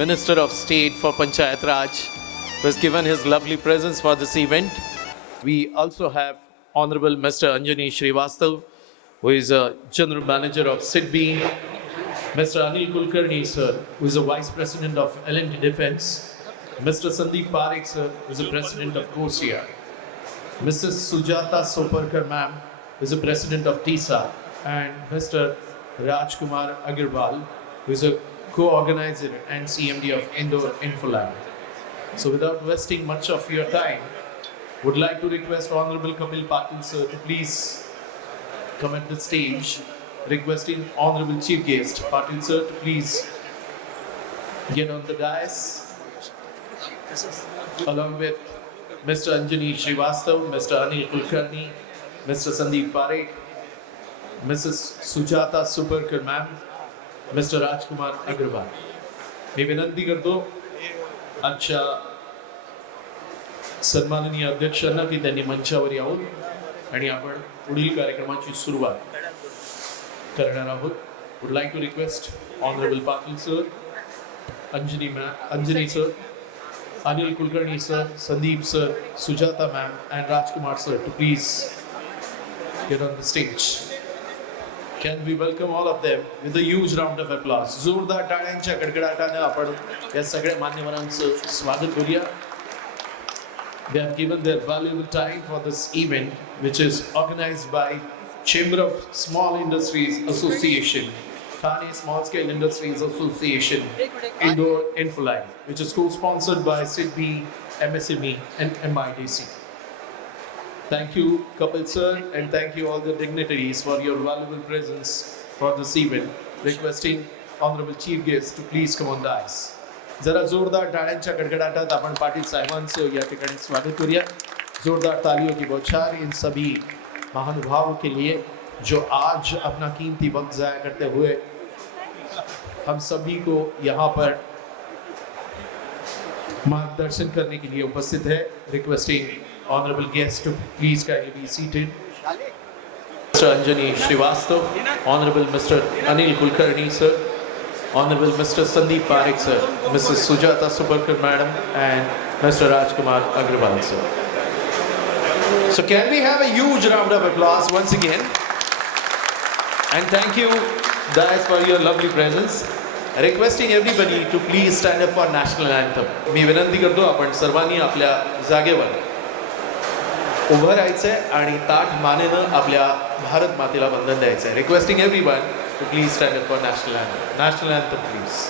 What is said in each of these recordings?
Minister of State for Panchayat Raj, who has given his lovely presence for this event. We also have Honorable Mr. Anjani Srivastav, who is a General Manager of CIDCO, Mr. Anil Kulkarni, sir, who is a Vice President of L&T Defense, Mr. Sandeep Parekh, sir, who is the President of COSIA, Mrs. Sujata Soparkar, ma'am, who is the President of TISA, and Mr. Rajkumar Agarwal, who is a co-organizer and CMD of Indore Infolab. So without wasting much of your time, would like to request Honorable Kapil Patil, sir, to please come at the stage, requesting Honorable Chief Guest Patil, sir, to please get on the dais, along with Mr. Anjani Srivastav, Mr. Anil Kulkarni, Mr. Sandeep Parekh, Mrs. Sujata Soparkar, ma'am, Mr. Rajkumar Agarwal. मी विनंती करतो आजच्या सन्माननीय अध्यक्षांना की त्यांनी मंचावर यावं आणि आपण पुढील कार्यक्रमाची सुरुवात करणार आहोत. Would like to request Honorable Patil sir, Anjani sir, Anil Kulkarni sir, Sandeep sir, Sujata ma'am, and Rajkumar sir to please get on the stage. Can we welcome all of them with a huge round of applause? जोरदार टाळ्यांच्या गडगडाटाने आपण या सगळ्या मान्यवरांचं स्वागत करूया. They have given their valuable time for this event, which is organized by Chamber of Small Industries Association, Thane Small Scale Industries Association, Indore Infolab, which is co-sponsored by CIDCO, MSME, and MIDC. Thank you, Kapil sir, and thank you all the dignitaries for your valuable presence for this event. Requesting Honorable Chief Guest to please come on dais. जरा जोरदार टाळ्यांच्या गडगडाटात आपण पाटिल साहेबांचं या ठिकाणी स्वागत करूया. जोरदार तालियों की बौछार इन सभी महानुभावों के लिए जो आज अपना कीमती वक्त ज़ाया करते हुए हम सभी को यहाँ पर मार्गदर्शन करने के लिए उपस्थित है. Requesting honorable guests to please kindly be seated. Mr. Anjani Srivastav, Honorable Mr. Anil Kulkarni sir, Honorable Mr. Sandeep Parekh sir, Mrs. Sujata Soparkar madam, and Mr. Rajkumar Agarwal sir. So can we have a huge round of applause once again? And thank you guys for your lovely presence. Requesting everybody to please stand up for national anthem. मी विनंती करतो आपण सर्वांनी आपल्या जागेवर उभं राहायचंय आणि ताठ मानेनं आपल्या भारत मातेला वंदन द्यायचंय. Requesting everyone to please stand up for national anthem. National anthem, please.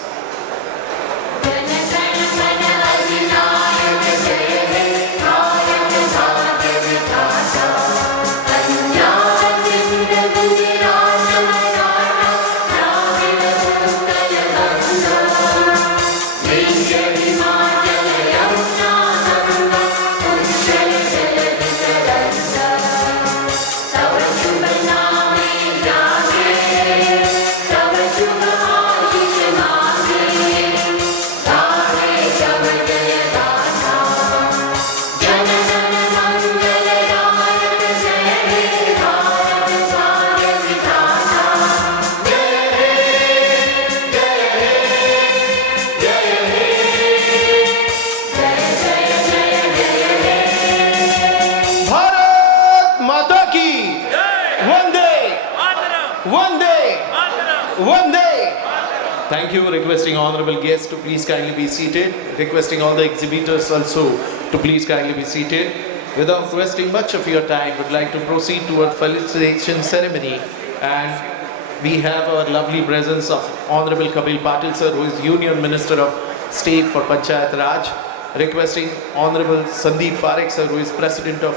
Thank you. Requesting honorable guests to please kindly be seated. Requesting all the exhibitors also to please kindly be seated. Without wasting much of your time, would like to proceed to our felicitation ceremony. And we have our lovely presence of Honorable Kapil Patil sir, who is Union Minister of State for Panchayat Raj. Requesting Honorable Sandeep Parekh sir, who is President of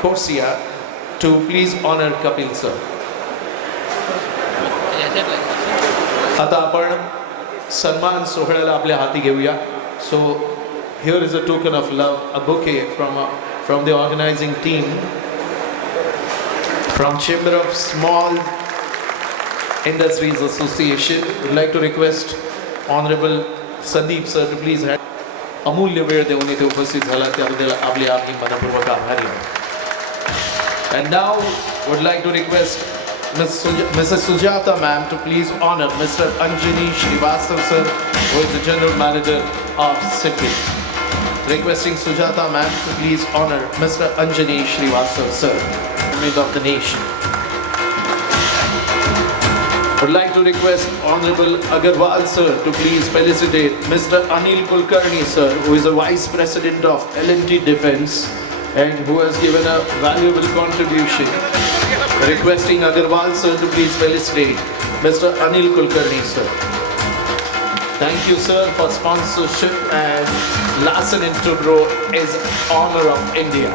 COSIA, to please honor Kapil sir. आता आपण सन्मान सोहळ्याला आपल्या हाती घेऊया. So here is a token of love, a bouquet from the organizing team from Chamber of Small Industries Association. Would like to request Honorable Sandeep sir to please hand. अमूल्य वेळ देऊन इथे उपस्थित झाला त्याबद्दल आपले आभारी मनपूर्वक आभारी. And now would like to request Mrs. Sujata ma'am to please honor Mr. Anjani Srivastav sir, who is the General Manager of CIDCO. Requesting Sujata ma'am to please honor Mr. Anjani Srivastav sir, President of the nation. I would like to request Honorable Agarwal sir to please felicitate Mr. Anil Kulkarni sir, who is the Vice President of L&T Defence and who has given a valuable contribution. Requesting Agarwal sir to please felicitate Mr. Anil Kulkarni sir. Thank you sir for sponsorship, and Larsen & Toubro is honor of India.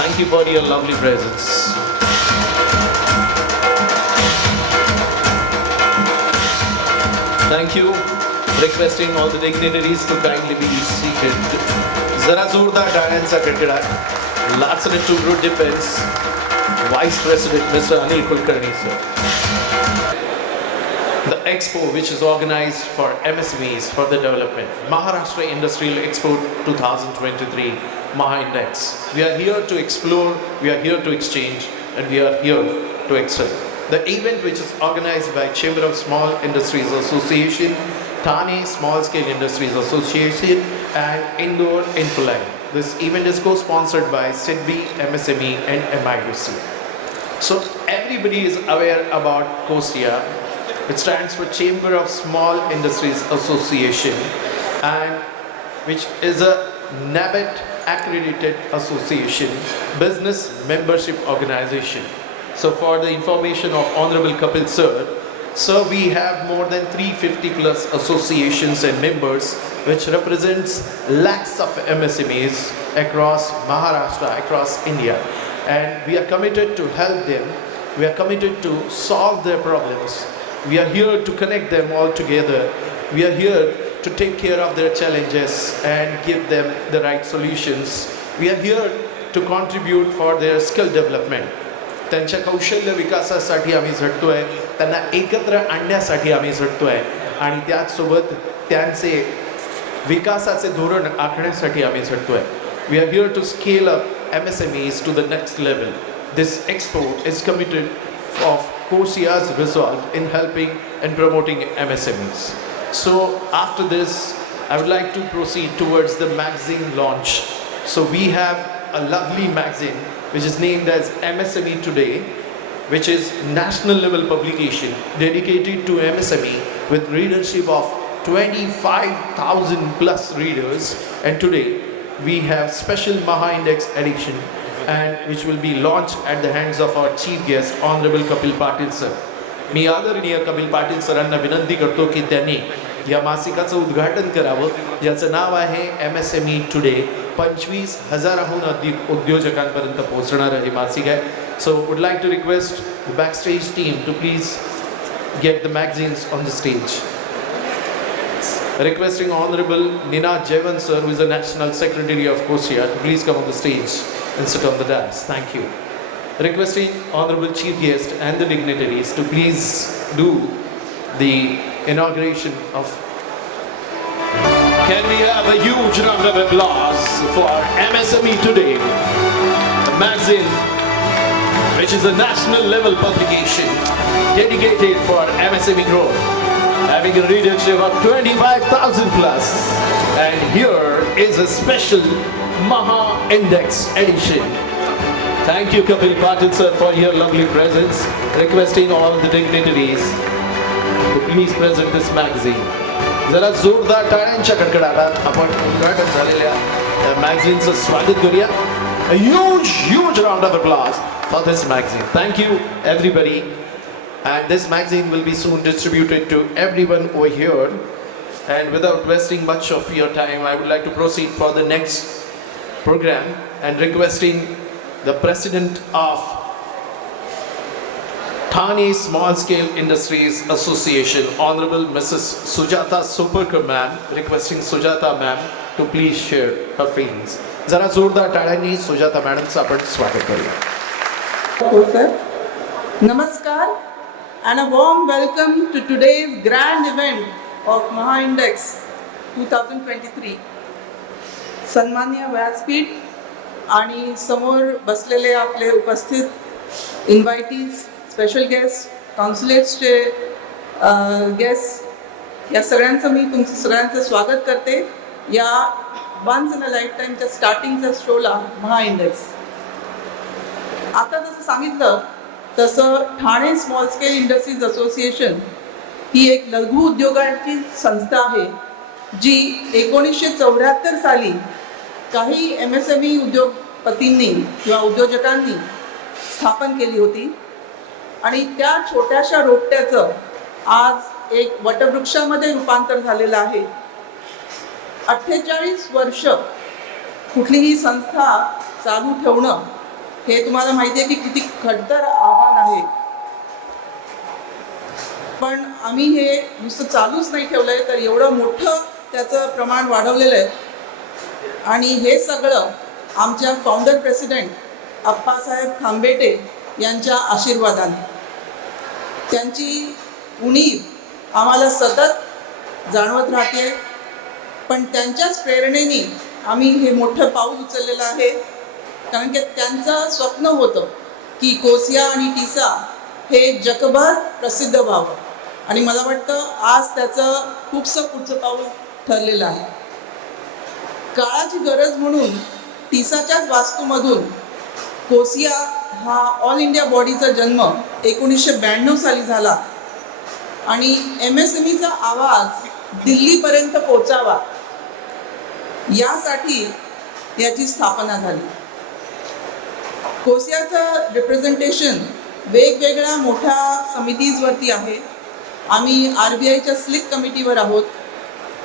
Thank you for your lovely presence. Thank you. Requesting all the dignitaries to kindly be seated. Zara जोरदार टाळ्यांचा कडकडाट. Larsen & Toubro Defence Vice President Mr. Anil Kulkarni sir. The expo, which is organized for MSMEs for the development, Maharashtra Industrial Expo 2023, MahaindX. We are here to explore, we are here to exchange, and we are here to excel. The event, which is organized by Chamber of Small Industries Association, Thane Small Scale Industries Association, and Indore Infoline. This event is co-sponsored by CIDCO, MSME, and MIDC. So everybody is aware about COSIA. It stands for Chamber of Small Industries Association, and which is a NABET accredited association, business membership organization. So for the information of Honorable Kapil sir, we have more than 350 plus associations and members, which represents lakhs of MSMEs across Maharashtra, across India. And we are committed to help them. We are committed to solve their problems. We are here to connect them all together. We are here to take care of their challenges and give them the right solutions. We are here to contribute for their skill development. त्यांच्या कौशल्य विकासासाठी आम्ही झटतोय, त्यांना एकत्र आणण्यासाठी आम्ही झटतोय, आणि त्याचसोबत त्यांचे विकासाचे धोरण आखण्यासाठी आम्ही झटतोय. We are here to scale up MSMEs to the next level. This expo is committed of COSIA's resolve in helping and promoting MSMEs. So after this, I would like to proceed towards the magazine launch. So we have a lovely magazine which is named as MSME Today, which is national level publication dedicated to MSME with readership of 25,000 plus readers. And today we have special MahaindX edition, and which will be launched at the hands of our chief guest Honorable Kapil Patil sir. मी आदरणीय कपिल पाटील सरांना विनंती करतो की त्यांनी या मासिकाचं उद्घाटन करावं, ज्याचं नाव आहे MSME Today. 25,000हून अधिक उद्योजकांपर्यंत पोहोचणारं हे मासिक आहे. So would like to request the backstage team to please get the magazines on the stage. Requesting Honorable Ninad Jevan sir, who is the National Secretary of COSIA, to please come on the stage and sit on the dais. Thank you. Requesting Honorable Chief Guest and the dignitaries to please do the inauguration of. Can we have a huge round of applause for MSME Today, a magazine which is a national level publication dedicated for MSME growth, having a readership of 25,000 plus. And here is a special MahaindX edition. Thank you Kapil Patil sir for your lovely presence. Requesting all the dignitaries to please present this magazine. जरा जोरदार टाळ्यांच्या कडकडाटात आपण उद्घाटन झालेल्या मॅगझिनचं स्वागत करूया. A huge round of applause for this magazine. Thank you everybody. And this magazine will be soon distributed to everyone over here. And without wasting much of your time, I would like to proceed for the next program and requesting the President of Thane Small Scale Industries Association, Honorable Mrs. Sujata Soperkar ma'am, requesting Sujata ma'am to please share her feelings. जरा जोरदार टाळ्यांनी सुजाता मॅडमचं आपण स्वागत करूया. Namaskar and a warm welcome to today's grand event of MahaindX 2023. सन्माननीय व्यासपीठ आणि समोर बसलेले आपले उपस्थित इन्व्हायटीज, स्पेशल गेस्ट, कॉन्सुलेट्सचे गेस्ट, या सगळ्यांचं मी तुमचं सगळ्यांचं स्वागत करते या वन्स इन अ लाईफ टाईमच्या स्टार्टिंगच्या शोला महाइंडेक्स. आता जसं सांगितलं तसं Thane small scale industries association ही एक लघु उद्योगाची संस्था आहे जी 1974 साली काही MSME उद्योगपतींनी किंवा उद्योजकांनी स्थापन केली होती आणि त्या छोट्याशा रोपट्याचं आज एक वटवृक्षामध्ये रूपांतर झालेलं आहे. 48 वर्ष कुठलीही संस्था चालू ठेवणं हे तुम्हाला माहिती आहे की किती खडतर आव्हान आहे. पण आम्ही हे नुसतं चालूच नाही ठेवलं आहे, तर एवढं मोठं त्याचं प्रमाण वाढवलेलं आहे. आणि हे सगळं आमच्या फाउंडर प्रेसिडेंट अप्पासाहेब खांबेटे यांच्या आशीर्वादाने. त्यांची उणीव आम्हाला सतत जाणवत राहते, पण त्यांच्याच प्रेरणेने आम्ही हे मोठं पाऊल उचललेलं आहे. कारण की त्यांचं स्वप्न होतं की कोसिया आणि टिसा हे जगभर प्रसिद्ध व्हावं आणि मला वाटतं आज त्याचं खूपसं पुढचं पाऊल ठरलेलं आहे. काळाची गरज म्हणून टिसाच्याच वास्तूमधून कोसिया हा ऑल इंडिया बॉडीचा जन्म 1992 साली झाला आणि MSMEचा आवाज दिल्लीपर्यंत पोचावा यासाठी याची स्थापना झाली. कोसियाचं रिप्रेझेंटेशन वेगवेगळ्या मोठ्या समितीजवरती आहे. आम्ही RBIच्या स्लिक कमिटीवर आहोत.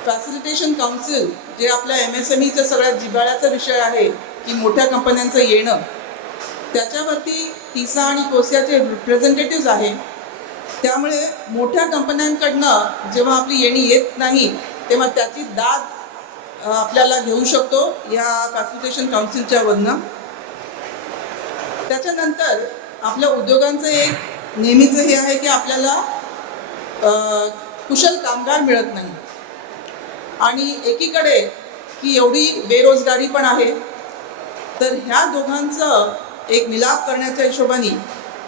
फॅसिलिटेशन काउन्सिल जे आपल्या MSMEच्या सगळ्यात जिव्हाळ्याचा विषय आहे की मोठ्या कंपन्यांचं येणं, त्याच्यावरती टिसा आणि कोसियाचे रिप्रेझेंटेटिव्ज आहे. त्यामुळे मोठ्या कंपन्यांकडनं जेव्हा आपली येणी येत नाही तेव्हा त्याची दाद आपल्याला घेऊ शकतो या फॅसिलिटेशन काउन्सिलच्या वरनं. त्याच्यानंतर आपल्या उद्योगांचं एक नेहमीचं हे आहे की आपल्याला कुशल कामगार मिळत नाही आणि एकीकडे की एवढी बेरोजगारी पण आहे. तर ह्या दोघांचं एक मिलाप करण्याच्या हिशोबाने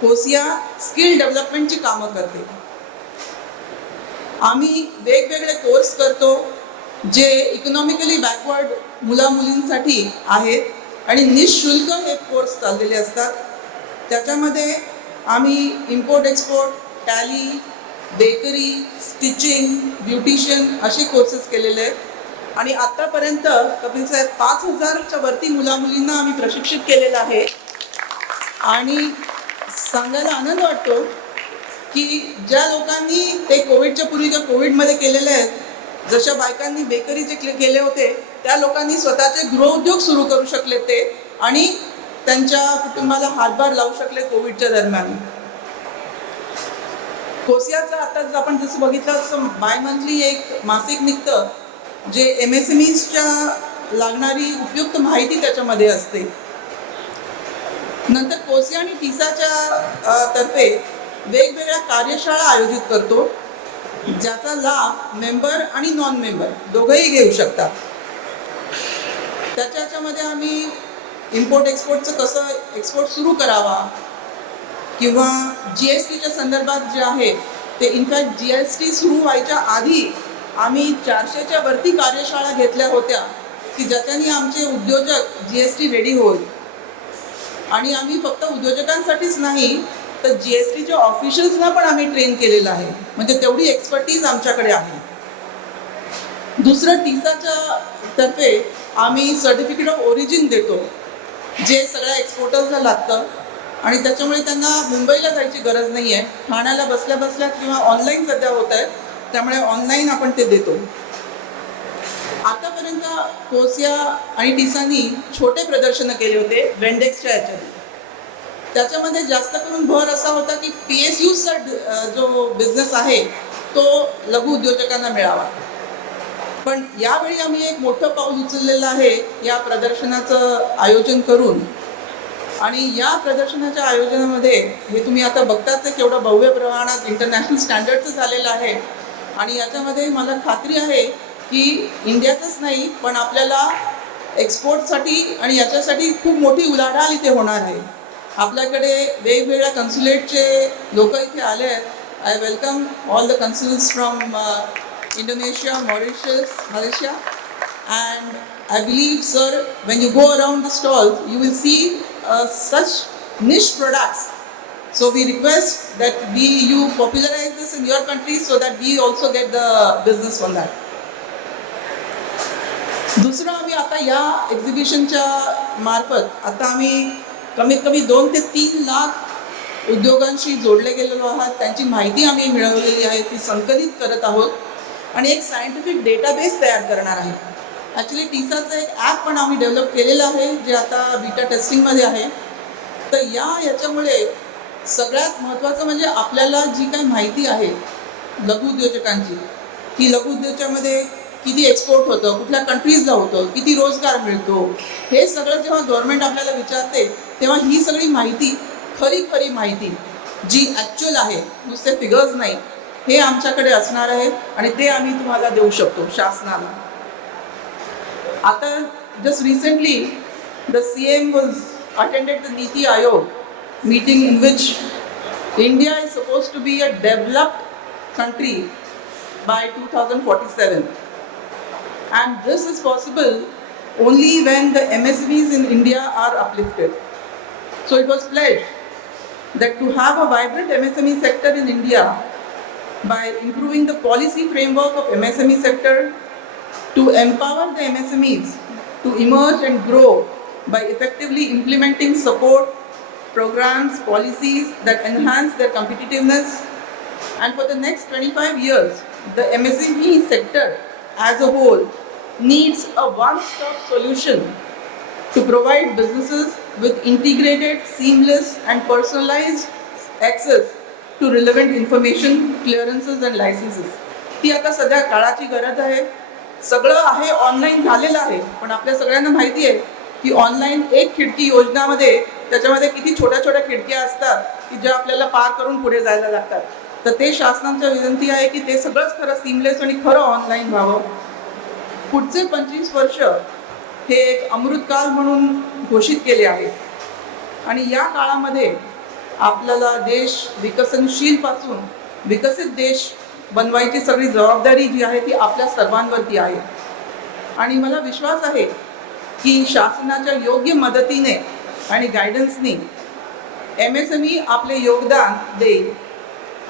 कोसिया स्किल डेव्हलपमेंटची कामं करते. आम्ही वेगवेगळे कोर्स करतो जे इकॉनॉमिकली बॅकवर्ड मुलामुलींसाठी आहेत आणि निःशुल्क हे कोर्स चाललेले असतात. त्याच्यामध्ये आम्ही import export, tally, bakery, stitching, beautician असे कोर्सेस केलेले आहेत आणि आत्तापर्यंत कपिल साहेब 5000च्या वरती मुलामुलींना आम्ही प्रशिक्षित केलेलं आहे. आणि सांगायला आनंद वाटतो की ज्या लोकांनी ते कोविडच्या पूर्वीच्या कोविडमध्ये केलेले आहेत, जशा बायकांनी बेकरीचे केले होते त्या लोकांनी स्वतःचे गृहउद्योग सुरू करू शकले ते आणि त्यांच्या कुटुंबाला हातभार लावू शकले कोविडच्या दरम्यान. कोसियाचं आता आपण जसं बघितलं तसं बाय मंथली एक मासिक निघतं जे MSMEच्या लागणारी उपयुक्त माहिती त्याच्यामध्ये असते. नंतर कोसिया आणि टिसाच्या तर्फे वेगवेगळ्या कार्यशाळा आयोजित करतो ज्याचा लाभ मेंबर आणि नॉन मेंबर दोघंही घेऊ शकतात. त्याच्यामध्ये आम्ही इम्पोर्ट एक्सपोर्टचं कसं एक्सपोर्ट सुरू करावा किंवा GSTच्या संदर्भात जे आहे ते इनफॅक्ट GST सुरू व्हायच्या आधी आम्ही 400च्या वरती कार्यशाळा घेतल्या होत्या की ज्याच्याने आमचे उद्योजक GST रेडी होईल. आणि आम्ही फक्त उद्योजकांसाठीच नाही तर GSTच्या ऑफिशियल्सना पण आम्ही ट्रेन केलेलं आहे, म्हणजे तेवढी एक्सपर्टीज आमच्याकडे आहे. दुसरं टिसाच्या तर्फे आम्ही सर्टिफिकेट ऑफ ओरिजिन देतो जे सगळ्या एक्सपोर्टर्सला लागतं आणि त्याच्यामुळे त्यांना मुंबईला जायची गरज नाही आहे. ठाण्याला बसल्या बसल्या किंवा ऑनलाईन सध्या होत आहे, त्यामुळे ऑनलाईन आपण ते देतो. आतापर्यंत कोसिया आणि टिसानी छोटे प्रदर्शनं केले होते वेंडेक्सच्या याच्यात. त्याच्यामध्ये जास्त करून भर असा होता की PSUचा जो बिझनेस आहे तो लघु उद्योजकांना मिळावा. पण यावेळी आम्ही एक मोठं पाऊल उचललेलं आहे या प्रदर्शनाचं आयोजन करून. आणि या प्रदर्शनाच्या आयोजनामध्ये हे तुम्ही आता बघताच आहे केवढं भव्य प्रमाणात इंटरनॅशनल स्टँडर्डचं झालेलं आहे. आणि याच्यामध्ये मला खात्री आहे की इंडियाचंच नाही पण आपल्याला एक्सपोर्टसाठी आणि याच्यासाठी खूप मोठी उलाढाल इथे होणार आहे. आपल्याकडे वेगवेगळ्या कन्सुलेटचे लोक इथे आले आहेत. I welcome all the consuls from Indonesia, Malaysia. And I believe, sir, when you go around the stalls, you will see such niche products. So we request that you popularize this in your country so that we also get the business from that. दुसरं आम्ही आता या एक्झिबिशनच्या मार्फत आता आम्ही कमीत कमी 2 ते 3 लाख उद्योगांशी जोडले गेलेलो आहात. त्यांची माहिती आम्ही मिळवलेली आहे, ती संकलित करत आहोत आणि एक सायंटिफिक डेटाबेस तयार करणार आहे. ॲक्च्युली टीसाचं एक ॲप पण आम्ही डेव्हलप केलेलं आहे, जे आता बीटा टेस्टिंगमध्ये आहे. तर याच्यामुळे सगळ्यात महत्त्वाचं म्हणजे आपल्याला जी काही माहिती आहे लघुउद्योजकांची, की लघुउद्योगामध्ये किती एक्सपोर्ट होतं, कुठल्या कंट्रीजला होतं, किती रोजगार मिळतो, हे सगळं जेव्हा गव्हर्नमेंट आपल्याला विचारते तेव्हा ही सगळी माहिती, खरी माहिती जी ॲक्च्युअल आहे, नुसते फिगर्स नाही, हे आमच्याकडे असणार आहे आणि ते आम्ही तुम्हाला देऊ शकतो शासनाला. आता just recently the CM was attended the Niti Aayog meeting in which India is supposed to be a developed country by 2047, and this is possible only when the MSMEs in India are uplifted. So it was pledged that to have a vibrant MSME sector in India by improving the policy framework of MSME sector, to empower the MSMEs to emerge and grow by effectively implementing support programs, policies that enhance their competitiveness. And for the next 25 years, the MSME sector as a whole needs a one-stop solution to provide businesses with integrated, seamless and personalized access to relevant information, clearances and licenses. ती आता सध्या काळाची गरज आहे. सगळं आहे, online झालेलं आहे, पण आपल्या सगळ्यांना माहिती आहे की ऑनलाईन एक खिडकी योजनामध्ये त्याच्यामध्ये किती छोट्या छोट्या खिडक्या असतात की ज्या आपल्याला पार करून पुढे जायला लागतात. तर ते शासनाच्या विनंती आहे की ते सगळंच खरं सीमलेस आणि खरं ऑनलाईन व्हावं. पुढचे 25 वर्ष हे एक अमृतकाल म्हणून घोषित केले आहे आणि या काळामध्ये आपल्याला देश विकसनशीलपासून विकसित देश बनवायची सगळी जबाबदारी जी आहे ती आपल्या सर्वांवरती आहे. आणि मला विश्वास आहे की शासनाच्या योग्य मदतीने आणि गायडन्सनी MSME आपले योगदान देईल.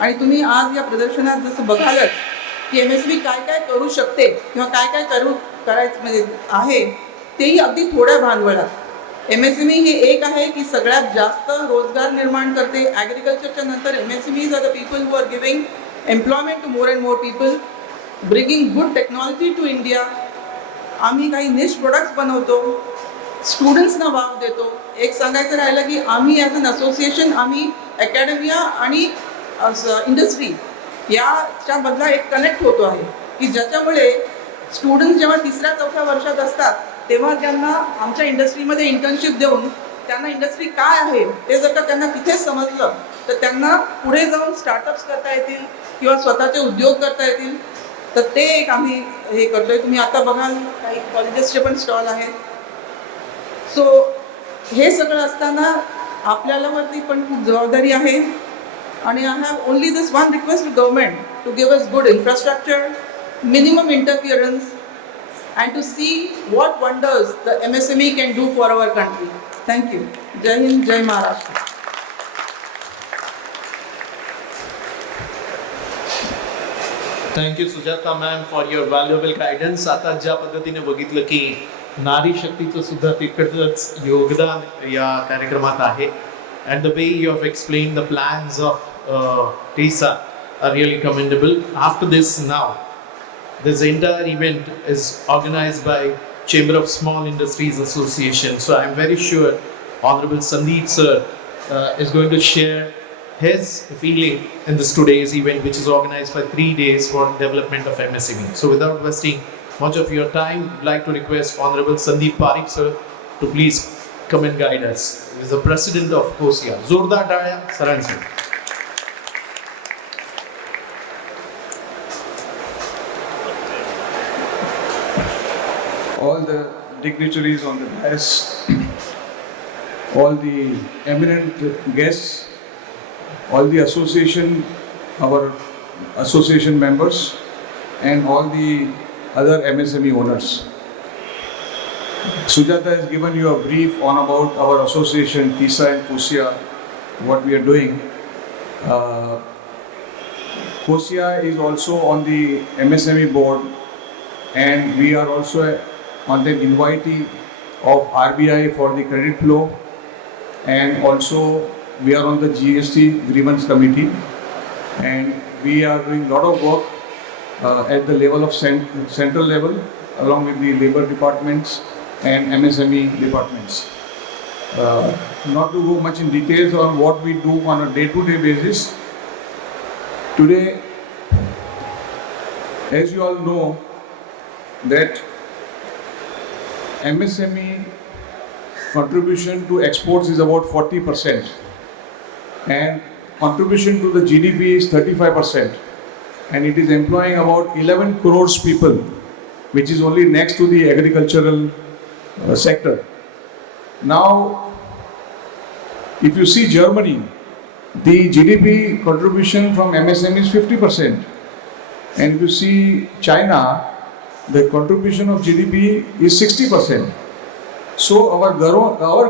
आणि तुम्ही आज या प्रदर्शनात जसं बघालच की MSME काय काय करू शकते किंवा काय काय करायचं म्हणजे आहे, तेही अगदी थोड्या भांडवलात. MSME हे एक आहे की सगळ्यात जास्त रोजगार निर्माण करते. ॲग्रिकल्चरच्या नंतर MSMEs are the people who are giving employment to more and more people, bringing good technology to India. आम्ही काही निश प्रोडक्ट्स बनवतो, स्टुडंट्सना वाव देतो. एक सांगायचं राहिलं की आम्ही ॲज अन असोसिएशन आम्ही अकॅडमिया आणि इंडस्ट्री याच्यामधला एक कनेक्ट होतो आहे की ज्याच्यामुळे स्टुडंट्स जेव्हा 3ऱ्या-4थ्या वर्षात असतात तेव्हा त्यांना आमच्या इंडस्ट्रीमध्ये इंटर्नशिप देऊन त्यांना इंडस्ट्री काय आहे ते जर का त्यांना तिथेच समजलं तर त्यांना पुढे जाऊन स्टार्टअप्स करता येतील किंवा स्वतःचे उद्योग करता येतील. तर ते एक आम्ही हे करतोय. तुम्ही आता बघाल काही कॉलेजेसचे पण स्टॉल आहेत. सो हे सगळं असताना आपल्यावरती पण खूप जबाबदारी आहे आणि I have only this one request to government to give us good infrastructure, minimum interference and to see what wonders the MSME can do for our country. Thank you. Jai Hind, Jai Maharashtra. Thank you Sujata ma'am for your valuable guidance. आता ज्या पद्धतीने बघितलं की नारी शक्तीचं सुद्धा तिकडचंच योगदान या कार्यक्रमात आहे. And the way you have explained the plans of TISA are really commendable. After this now, this entire event is organized by Chamber of Small Industries Association. So I'm very sure Honorable Sandeep sir is going to share his feeling in this today's event, which is organized for 3 days for development of MSME. So without wasting much of your time, I'd like to request Honorable Sandeep Parikh sir to please come and guide us. He is the president of COSIA. Zordar Talia, Saran sir. All the dignitaries on the dais, all the eminent guests, all the association, our association members, and all the other MSME owners. Sujata has given you a brief on about our association, TISA and COSIA, what we are doing. COSIA is also on the MSME board, and we are also on the invitee of RBI for the credit flow, and also we are on the GST grievance committee, and we are doing a lot of work at the level of central level along with the labor departments and MSME departments. Not to go much in details on what we do on a day-to-day basis. Today, as you all know, that MSME contribution to exports is about 40%, and contribution to the GDP is 35%, and it is employing about 11 crores people, which is only next to the agricultural sector. Now, if you see Germany, the GDP contribution from MSME is 50%, and if you see China, the contribution of GDP is 60%. So our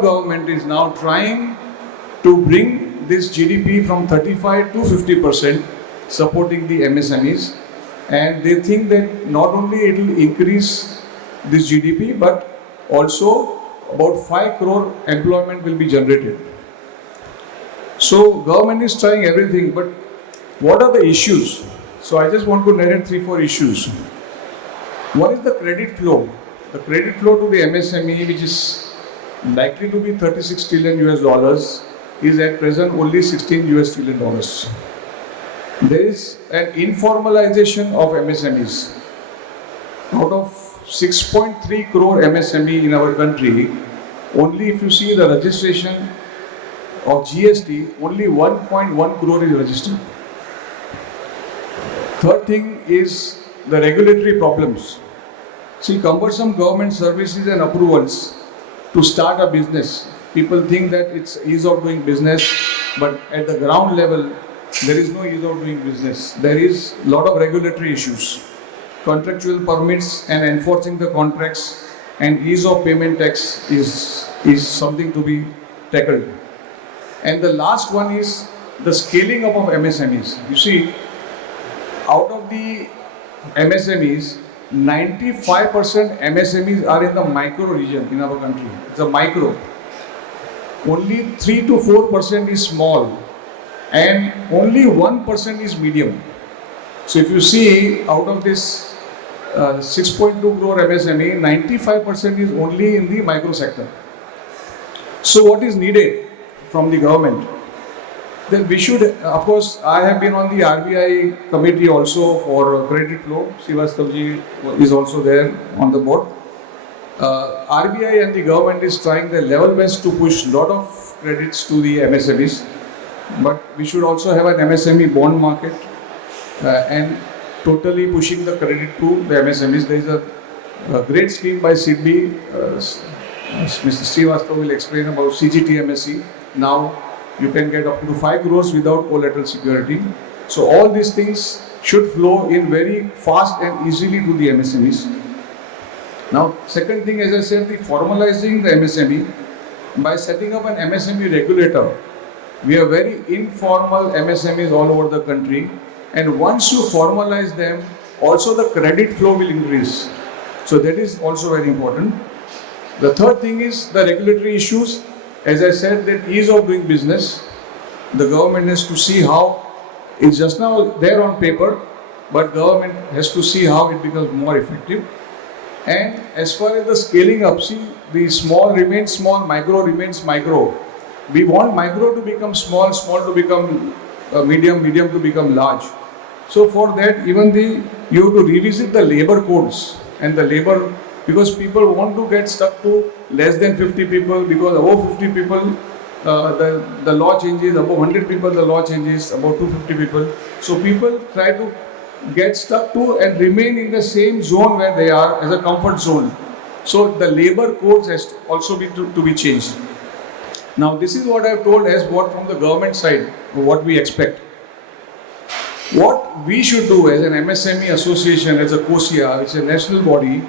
government is now trying to bring this GDP from 35 to 50%, supporting the MSMEs, and they think that not only it will increase this GDP, but also about 5 crore employment will be generated. So government is trying everything, but what are the issues? So I just want to narrate 3-4 issues. One is the credit flow. The credit flow to the MSME, which is likely to be 36 trillion US dollars, is at present only 16 US trillion dollars. There is an informalization of MSMEs. Out of 6.3 crore MSME in our country, only if you see the registration of GST, only 1.1 crore is registered. Third thing is the regulatory problems. See, cumbersome government services and approvals to start a business. People think that it's ease of doing business, but at the ground level, there is no ease of doing business. There is a lot of regulatory issues. Contractual permits and enforcing the contracts and ease of payment tax is something to be tackled. And the last one is the scaling up of MSMEs. You see, out of the MSMEs, 95% MSMEs are in the micro region in our country. It's a micro. Only 3 to 4% is small, and only 1% is medium. So if you see, out of this 6.2 crore MSME, 95% is only in the micro sector. So what is needed from the government? Then we should, of course, I have been on the RBI committee also for credit flow. Srivastavaji is also there on the board. RBI and the government is trying their level best to push a lot of credits to the MSMEs. But we should also have an MSME bond market and totally pushing the credit to the MSMEs. There is a great scheme by CIDCO. Mr. Srivastava will explain about CGTMSE. Now you can get up to 5 crores without collateral security. So all these things should flow in very fast and easily to the MSMEs. Now, second thing, as I said, the formalizing the MSME by setting up an MSME regulator. We have very informal MSMEs all over the country, and once you formalize them, also the credit flow will increase. So that is also very important. The third thing is the regulatory issues. As I said, that ease of doing business, the government has to see how it's just now there on paper, but government has to see how it becomes more effective. And as far as the scaling up, see, the small remains small, micro remains micro. We want micro to become small, small to become medium, medium to become large. So for that, even you have to revisit the labor codes and the labor, because people want to get stuck to less than 50 people, because above 50 people, the law changes, above 100 people, the law changes, above 250 people. So people try to get stuck to and remain in the same zone where they are as a comfort zone. So the labor codes has to also be to be changed. Now this is what I have told as what from the government side, what we expect. What we should do as an MSME association, as a COSIA, which is a national body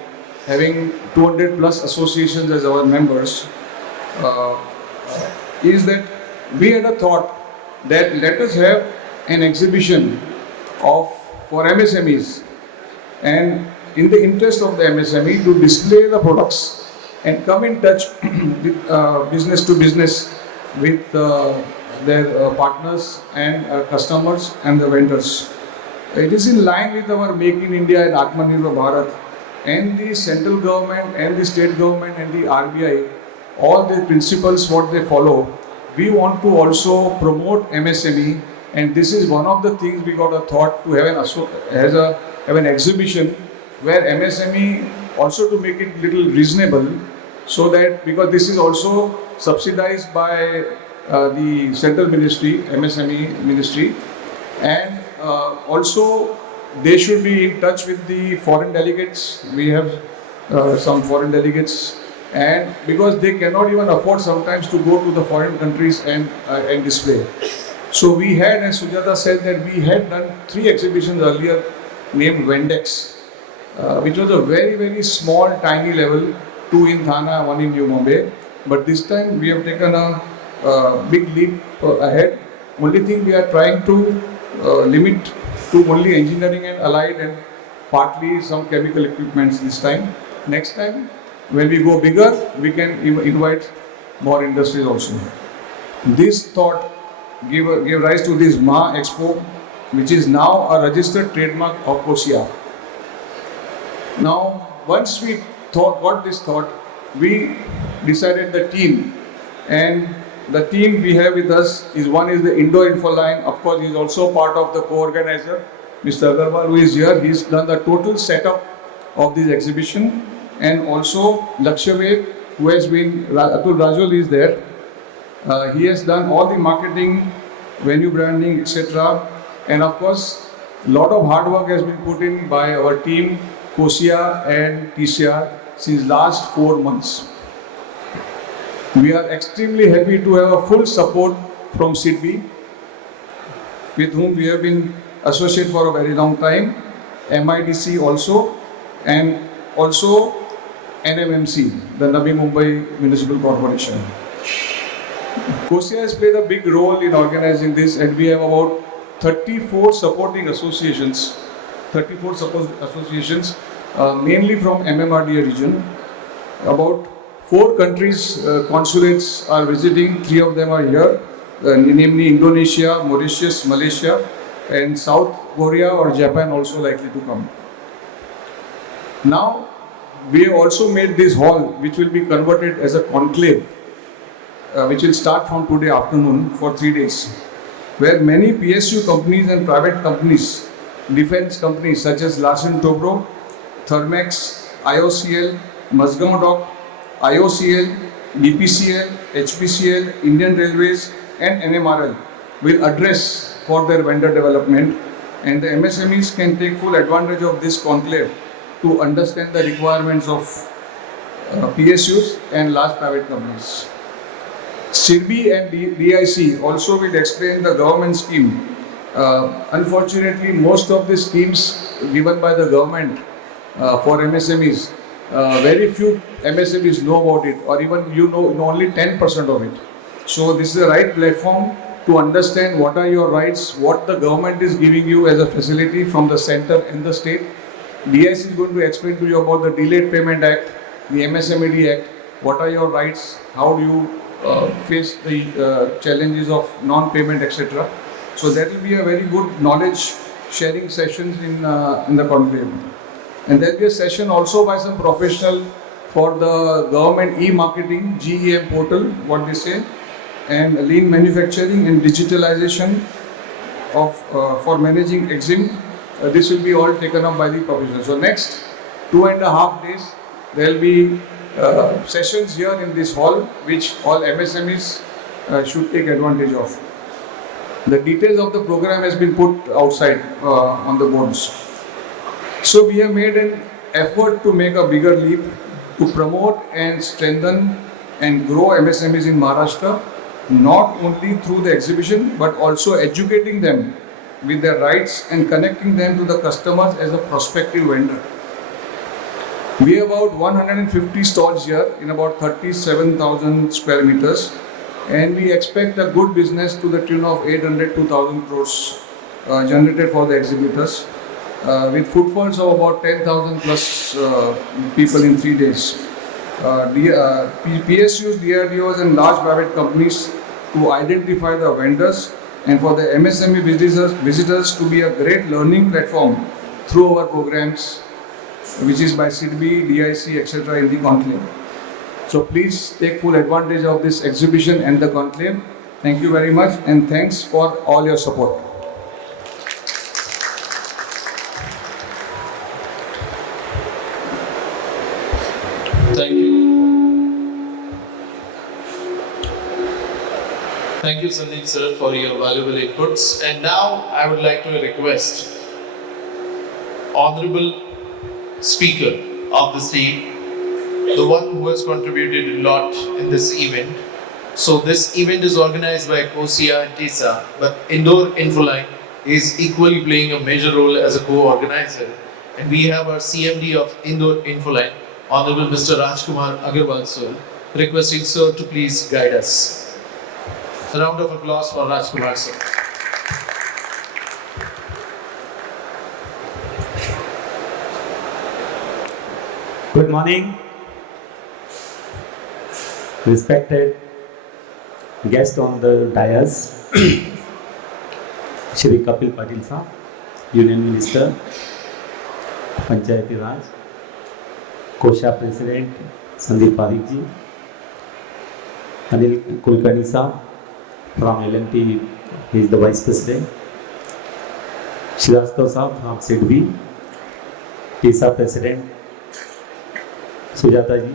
having 200 plus associations as our members, uh, is that we had a thought that let us have an exhibition of for MSMEs, and in the interest of the MSME to display the products and come in touch with business to business with their partners and customers and the vendors. It is in line with our Make in India and Atmanirbhar Bharat, and the central government and the state government and the RBI, all the principles what they follow. We want to also promote MSME, and this is one of the things we got a thought to have an exhibition where MSME also to make it little reasonable, so that because this is also subsidized by the central ministry, MSME ministry, and also they should be in touch with the foreign delegates. We have some foreign delegates, and because they cannot even afford sometimes to go to the foreign countries and display. So we had, as Sujata said, that we had done 3 exhibitions earlier named MahaindX, which was a very, very small, tiny level, 2 in Thana, 1 in New Mumbai. But this time we have taken a big leap ahead. Only thing we are trying to limit to only engineering and allied and partly some chemical equipments this time. Next time, when we go bigger, we can invite more industries also. This thought gave rise to this MA Expo, which is now a registered trademark of COSIA. Now, once we got this thought, we decided the team, and the team we have with us is one is the Indo Info line. Of course, he is also part of the co-organizer, Mr. Agarwal, who is here. He's done the total setup of this exhibition, and also Lakshavev, who has been Atul Rajol is there. He has done all the marketing, venue branding, etc. And of course, a lot of hard work has been put in by our team, COSIA and TCR, since last 4 months. We are extremely happy to have a full support from CIDCO, with whom we have been associated for a very long time, MIDC also, and also NMMC, the Navi Mumbai Municipal Corporation. COSIA has played a big role in organizing this, and we have about 34 supporting associations, mainly from MMRDA region. About 4 countries consulates are visiting, 3 of them are here, namely Indonesia, Mauritius, Malaysia, and South Korea or Japan also likely to come. Now, we have also made this hall, which will be converted as a conclave, which will start from today afternoon for 3 days, where many PSU companies and private companies, defense companies such as Larsen Tobro, Thermex, IOCL, Mazgaon Dock, IOCL, BPCL, HPCL, Indian Railways and NMRL will address for their vendor development, and the MSMEs can take full advantage of this conclave to understand the requirements of PSUs and large private companies. CIDCO and DIC also will explain the government scheme. Unfortunately, most of the schemes given by the government for MSMEs, very few MSMEs know about it, or even you know only 10% of it. So this is the right platform to understand what are your rights, what the government is giving you as a facility from the center and the state. DIC is going to explain to you about the Delayed Payment Act, the MSMED Act, what are your rights, how do you face the challenges of non-payment, etc. So that will be a very good knowledge sharing sessions in the conclave. And there will be a session also by some professional for the government e-marketing, GEM portal, what they say, and lean manufacturing and digitalization of for managing EXIM. This will be all taken up by the professionals. So next 2.5 days, there will be sessions here in this hall, which all MSMEs should take advantage of. The details of the program has been put outside on the boards. So we have made an effort to make a bigger leap to promote and strengthen and grow MSMEs in Maharashtra not only through the exhibition but also educating them with their rights and connecting them to the customers as a prospective vendor. We have about 150 stalls here in about 37,000 square meters, and we expect a good business to the tune of 800 to 1,000 crores generated for the exhibitors, with footfalls of about 10,000 plus people in 3 days. PSUs, DRDOs and large private companies to identify the vendors, and for the MSME visitors to be a great learning platform through our programs, which is by CIDB, DIC, etc. in the conclave. So please take full advantage of this exhibition and the conclave. Thank you very much, and thanks for all your support. Thank you. Thank you, Sandeep sir, for your valuable inputs. And now I would like to request Honorable Speaker of the state, the one who has contributed a lot in this event. So this event is organized by COSIA and TISA, but Indoor Infoline is equally playing a major role as a co-organizer. And we have our CMD of Indoor Infoline, Honorable Mr. Rajkumar Agarwal sir, requesting sir to please guide us. A round of applause for Rajkumar sir. Good morning, respected guest on the dais, Shri Kapil Patil Saab, Union Minister, Panchayati Raj, Kosha President Sandeep Parikh ji, Anil Kulkarni Saab from LNT, he is the Vice President, CIDCO Saab from CIDB, TISA President Sujata ji,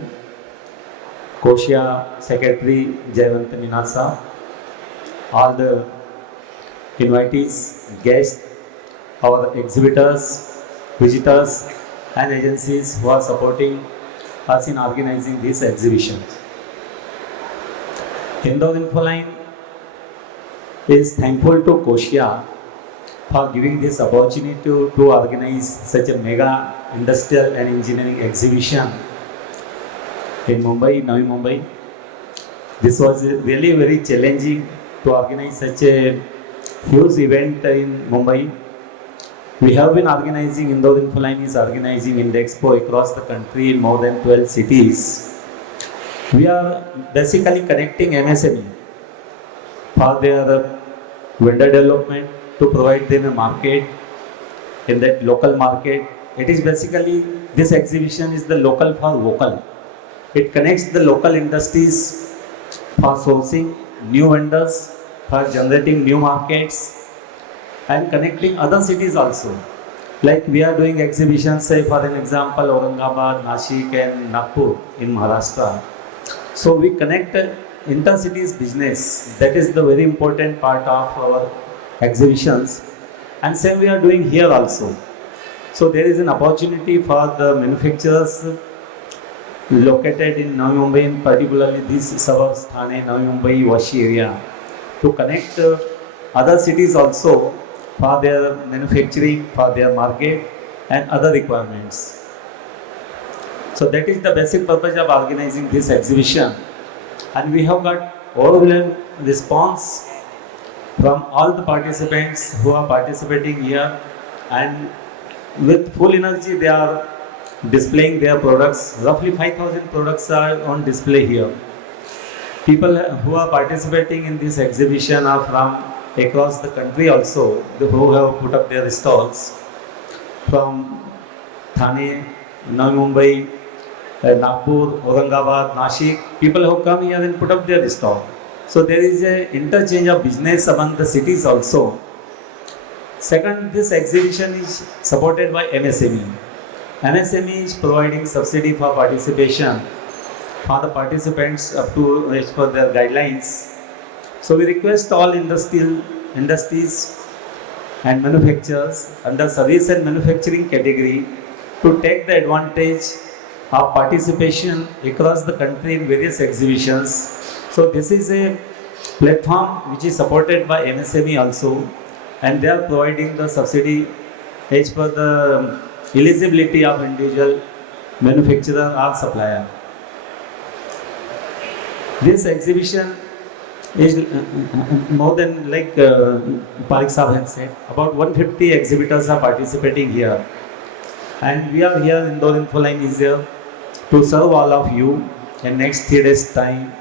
Koshia Secretary Jayant Meena Saab, all the invitees, guests, our exhibitors, visitors and agencies who are supporting us in organizing this exhibition. Indoor Infoline is thankful to Koshia for giving this opportunity to organize such a mega industrial and engineering exhibition in Mumbai, Navi Mumbai. This was really very challenging to organize such a huge event in Mumbai. We have been organizing, Indoor Infoline is organizing Indexpo across the country in more than 12 cities. We are basically connecting MSME for their vendor development, to provide them a market in that local market. It is basically, this exhibition is the local for vocal. It connects the local industries for sourcing new vendors, for generating new markets and connecting other cities also. Like we are doing exhibitions, say for an example, Aurangabad, Nashik and Nagpur in Maharashtra. So we connect intercities business. That is the very important part of our exhibitions. And same we are doing here also. So there is an opportunity for the manufacturers located in Navi Mumbai, particularly these suburbs, Thane, Navi Mumbai, Vashi area, to connect other cities also for their manufacturing, for their market and other requirements. So that is the basic purpose of organizing this exhibition. And we have got overwhelming response from all the participants who are participating here, and with full energy they are displaying their products. Roughly 5,000 products are on display here. People who are participating in this exhibition are from across the country also, who have put up their stalls from Thane, Navi Mumbai, Nagpur, Aurangabad, Nashik. People who come here and put up their stall. So there is a interchange of business among the cities also. Second, this exhibition is supported by MSME. MSME is providing subsidy for participation for the participants up to as per their guidelines. So we request all industries and manufacturers under service and manufacturing category to take the advantage of participation across the country in various exhibitions. So this is a platform which is supported by MSME also, and they are providing the subsidy as per the eligibility of individual manufacturer or supplier. This exhibition is more than like Parik Saab had said, about 150 exhibitors are participating here, and we are here in Indore Infoline is here to serve all of you in next 3 days time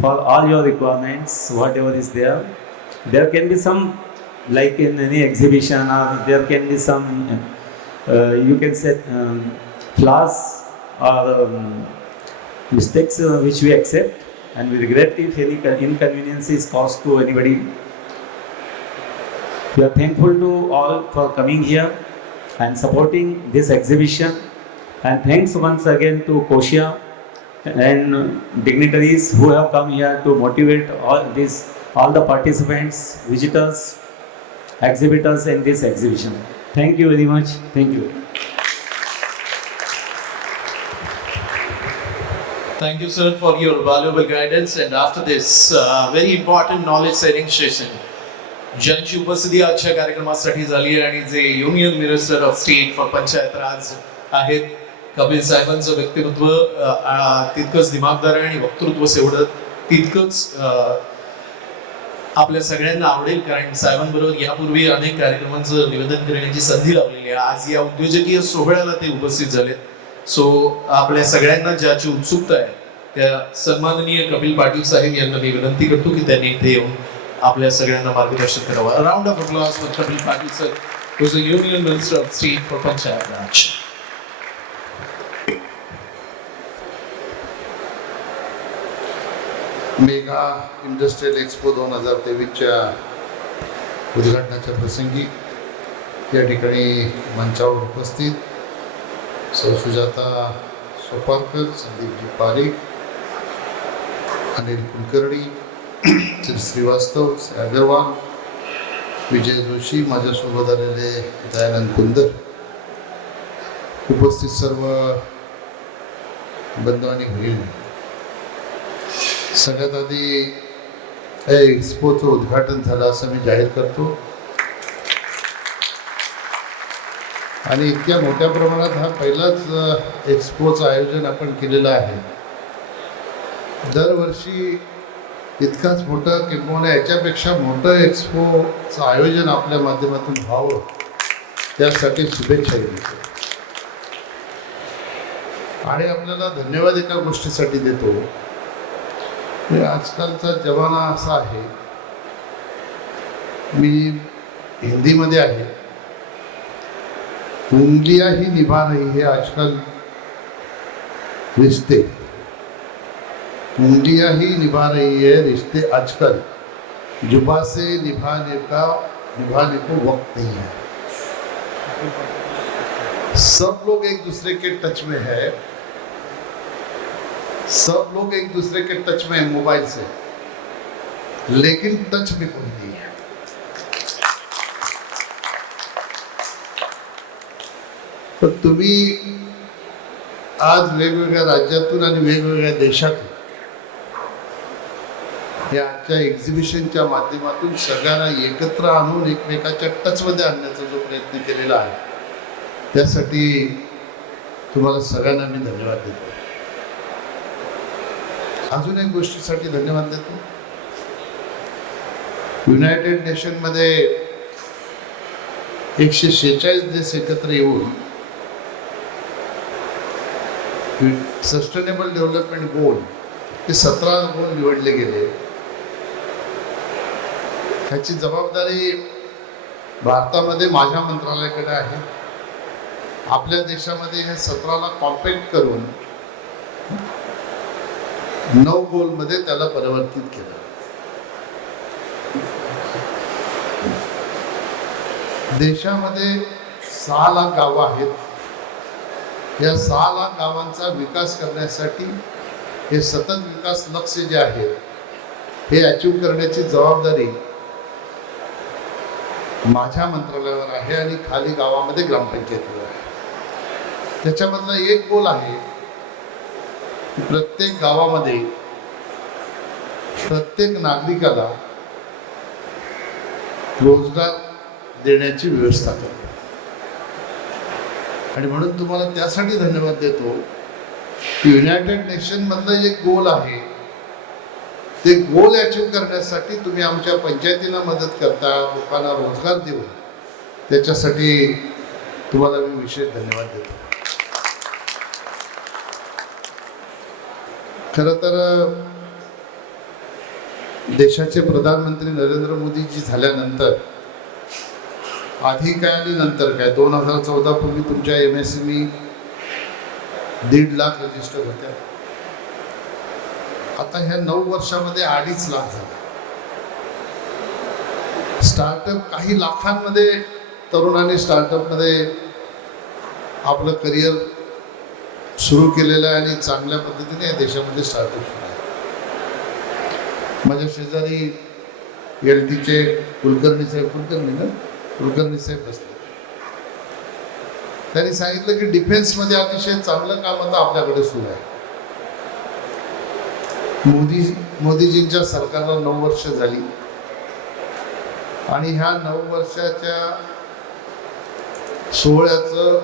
for all your requirements, whatever is there. There can be some, like in any exhibition, or there can be some, you can say, flaws or mistakes which we accept, and we regret if any inconvenience is caused to anybody. We are thankful to all for coming here and supporting this exhibition, and thanks once again to Koshia and dignitaries who have come here to motivate all the participants, visitors, exhibitors in this exhibition. Thank you very much. Thank you. Thank you, sir, for your valuable guidance. And after this very important knowledge sharing session, ज्यांची उपस्थिती आजच्या कार्यक्रमासाठी झाली आहे आणि जे union minister of state for panchayat raj आहेत, कपिल साहेबांचं व्यक्तिमत्व तितकंच दिमागदार आहे आणि वक्तृत्व सेवढं तितकंच आपल्या सगळ्यांना आवडेल, कारण साहेबांबरोबर यापूर्वी अनेक कार्यक्रमांचं निवेदन करण्याची संधी लावलेली आहे. आज या उद्योजकीय सोहळ्याला ते उपस्थित झालेत. सो आपल्या सगळ्यांना ज्याची उत्सुकता आहे त्या सन्माननीय कपिल पाटील साहेब यांना मी विनंती करतो की त्यांनी इथे येऊन आपल्या सगळ्यांना मार्गदर्शन करावं. A round of applause for Kapil Patil sir, who is the union minister of state for panchayat raj. Mega industrial expo 2023च्या उद्घाटनाच्या प्रसंगी या ठिकाणी मंचावर उपस्थित सौ सुजाता सोपारकर, संदीपजी पारिक, अनिल कुलकर्णी, श्री श्रीवास्तव, श्री अग्रवाल, विजय जोशी, माझ्यासोबत आलेले दयानंद कुंदर, उपस्थित सर्व बंधू आणि भगिनी, सगळ्यात आधी या एक्सपोचं उद्घाटन झालं असं मी जाहीर करतो. आणि इतक्या मोठ्या प्रमाणात हा पहिलाच एक्सपोचं आयोजन आपण केलेलं आहे. दरवर्षी इतकाच मोठं किंबहुना याच्यापेक्षा मोठं एक्सपोचं आयोजन आपल्या माध्यमातून व्हावं त्यासाठी शुभेच्छा देतो. आणि आपल्याला धन्यवाद एका गोष्टीसाठी देतो, आजकालचा जमाना असा आहे, मी हिंदीमध्ये आहे, उंगलियां ही निभा रही है आजकल रिश्ते, उंगलियां ही निभा रही है रिश्ते आजकल, जुबा से निभाने को वक्त नहीं है. सब लोग एक दूसरे के टच में है, सब लोग एक दूसरे के टच में है मोबाइल से, लेकिन टच में कोई नहीं है. तर तुम्ही आज वेगवेगळ्या राज्यातून आणि वेगवेगळ्या देशातून या आजच्या एक्झिबिशनच्या माध्यमातून सगळ्यांना एकत्र आणून एकमेकाच्या टचमध्ये आणण्याचा जो प्रयत्न केलेला आहे त्यासाठी तुम्हाला सगळ्यांना मी धन्यवाद देतो. अजून एक गोष्टीसाठी धन्यवाद देतो. युनायटेड नेशनमध्ये 146 देश एकत्र येऊन सस्टेनेबल डेव्हलपमेंट गोल हे 17 गोल निवडले गेले. ह्याची जबाबदारी भारतामध्ये माझ्या मंत्रालयाकडे आहे. आपल्या देशामध्ये हे 17ला कॉम्पॅक्ट करून 9 गोलमध्ये त्याला परिवर्तित केलं. देशामध्ये 6 लाख गावं आहेत. या 6 लाख गावांचा विकास करण्यासाठी हे सतत विकास लक्ष्य जे आहेत हे अचीव करण्याची जबाबदारी माझ्या मंत्रालयावर आहे आणि खाली गावामध्ये ग्रामपंचायतीवर आहे. त्याच्यामधला एक गोल आहे की प्रत्येक गावामध्ये प्रत्येक नागरिकाला रोजगार देण्याची व्यवस्था करतो. आणि म्हणून तुम्हाला त्यासाठी धन्यवाद देतो की युनायटेड नेशनमधलं जे गोल आहे ते गोल अचीव करण्यासाठी तुम्ही आमच्या पंचायतींना मदत करता, लोकांना रोजगार देऊन, त्याच्यासाठी तुम्हाला मी विशेष धन्यवाद देतो. खरं तर देशाचे प्रधानमंत्री नरेंद्र मोदीजी झाल्यानंतर आधी काय आणि नंतर काय 2014 पूर्वी तुमच्या MSME 1.5 लाख रजिस्टर होत्या. आता ह्या 9 वर्षामध्ये 2.5 लाख झाले. स्टार्टअप काही लाखांमध्ये तरुणांनी स्टार्टअपमध्ये आपलं करिअर सुरू केलेलं आहे आणि चांगल्या पद्धतीने या देशामध्ये स्टार्टअप सुरू आहे. माझ्या शेजारी LTचे कुलकर्णी साहेब बसले. त्यांनी सांगितलं की डिफेन्समध्ये अतिशय चांगलं काम आता आपल्याकडे सुरू आहे. मोदीजींच्या सरकारला 9 वर्ष झाली आणि ह्या 9 वर्षाच्या सोहळ्याचं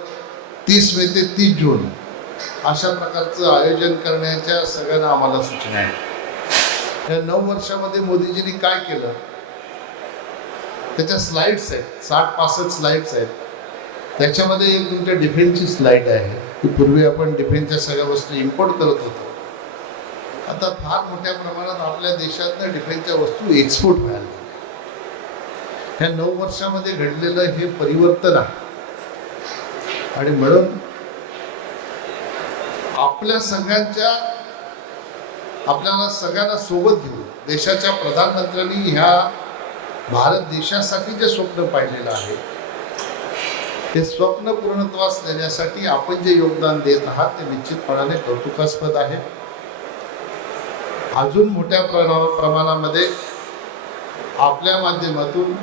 30 मे ते 30 जून अशा प्रकारचं आयोजन करण्याच्या सगळ्यांना आम्हाला सूचना आहे. या 9 वर्षामध्ये मोदीजींनी काय केलं त्याच्या स्लाइड्स आहेत, 60-65 स्लाइड्स आहेत. त्याच्यामध्ये एक तुमच्या डिफेन्सची स्लाइड आहे की पूर्वी आपण डिफेन्सच्या सगळ्या वस्तू इम्पोर्ट करत होतो. आता फार मोठ्या प्रमाणात आपल्या देशातनं डिफेन्सच्या वस्तू एक्सपोर्ट व्हायला लागल्या. ह्या 9 वर्षामध्ये घडलेलं हे परिवर्तन आहे. आणि म्हणून आपल्याला सगळ्यांना सोबत घेऊन देशाच्या प्रधानमंत्र्यांनी ह्या भारत देशासाठी जे स्वप्न पाहिलेलं आहे ते स्वप्न पूर्णत्वास नेण्यासाठी आपण जे योगदान देत आहात ते निश्चितपणाने कौतुकास्पद आहे. अजून मोठ्या प्रमाणामध्ये आपल्या माध्यमातून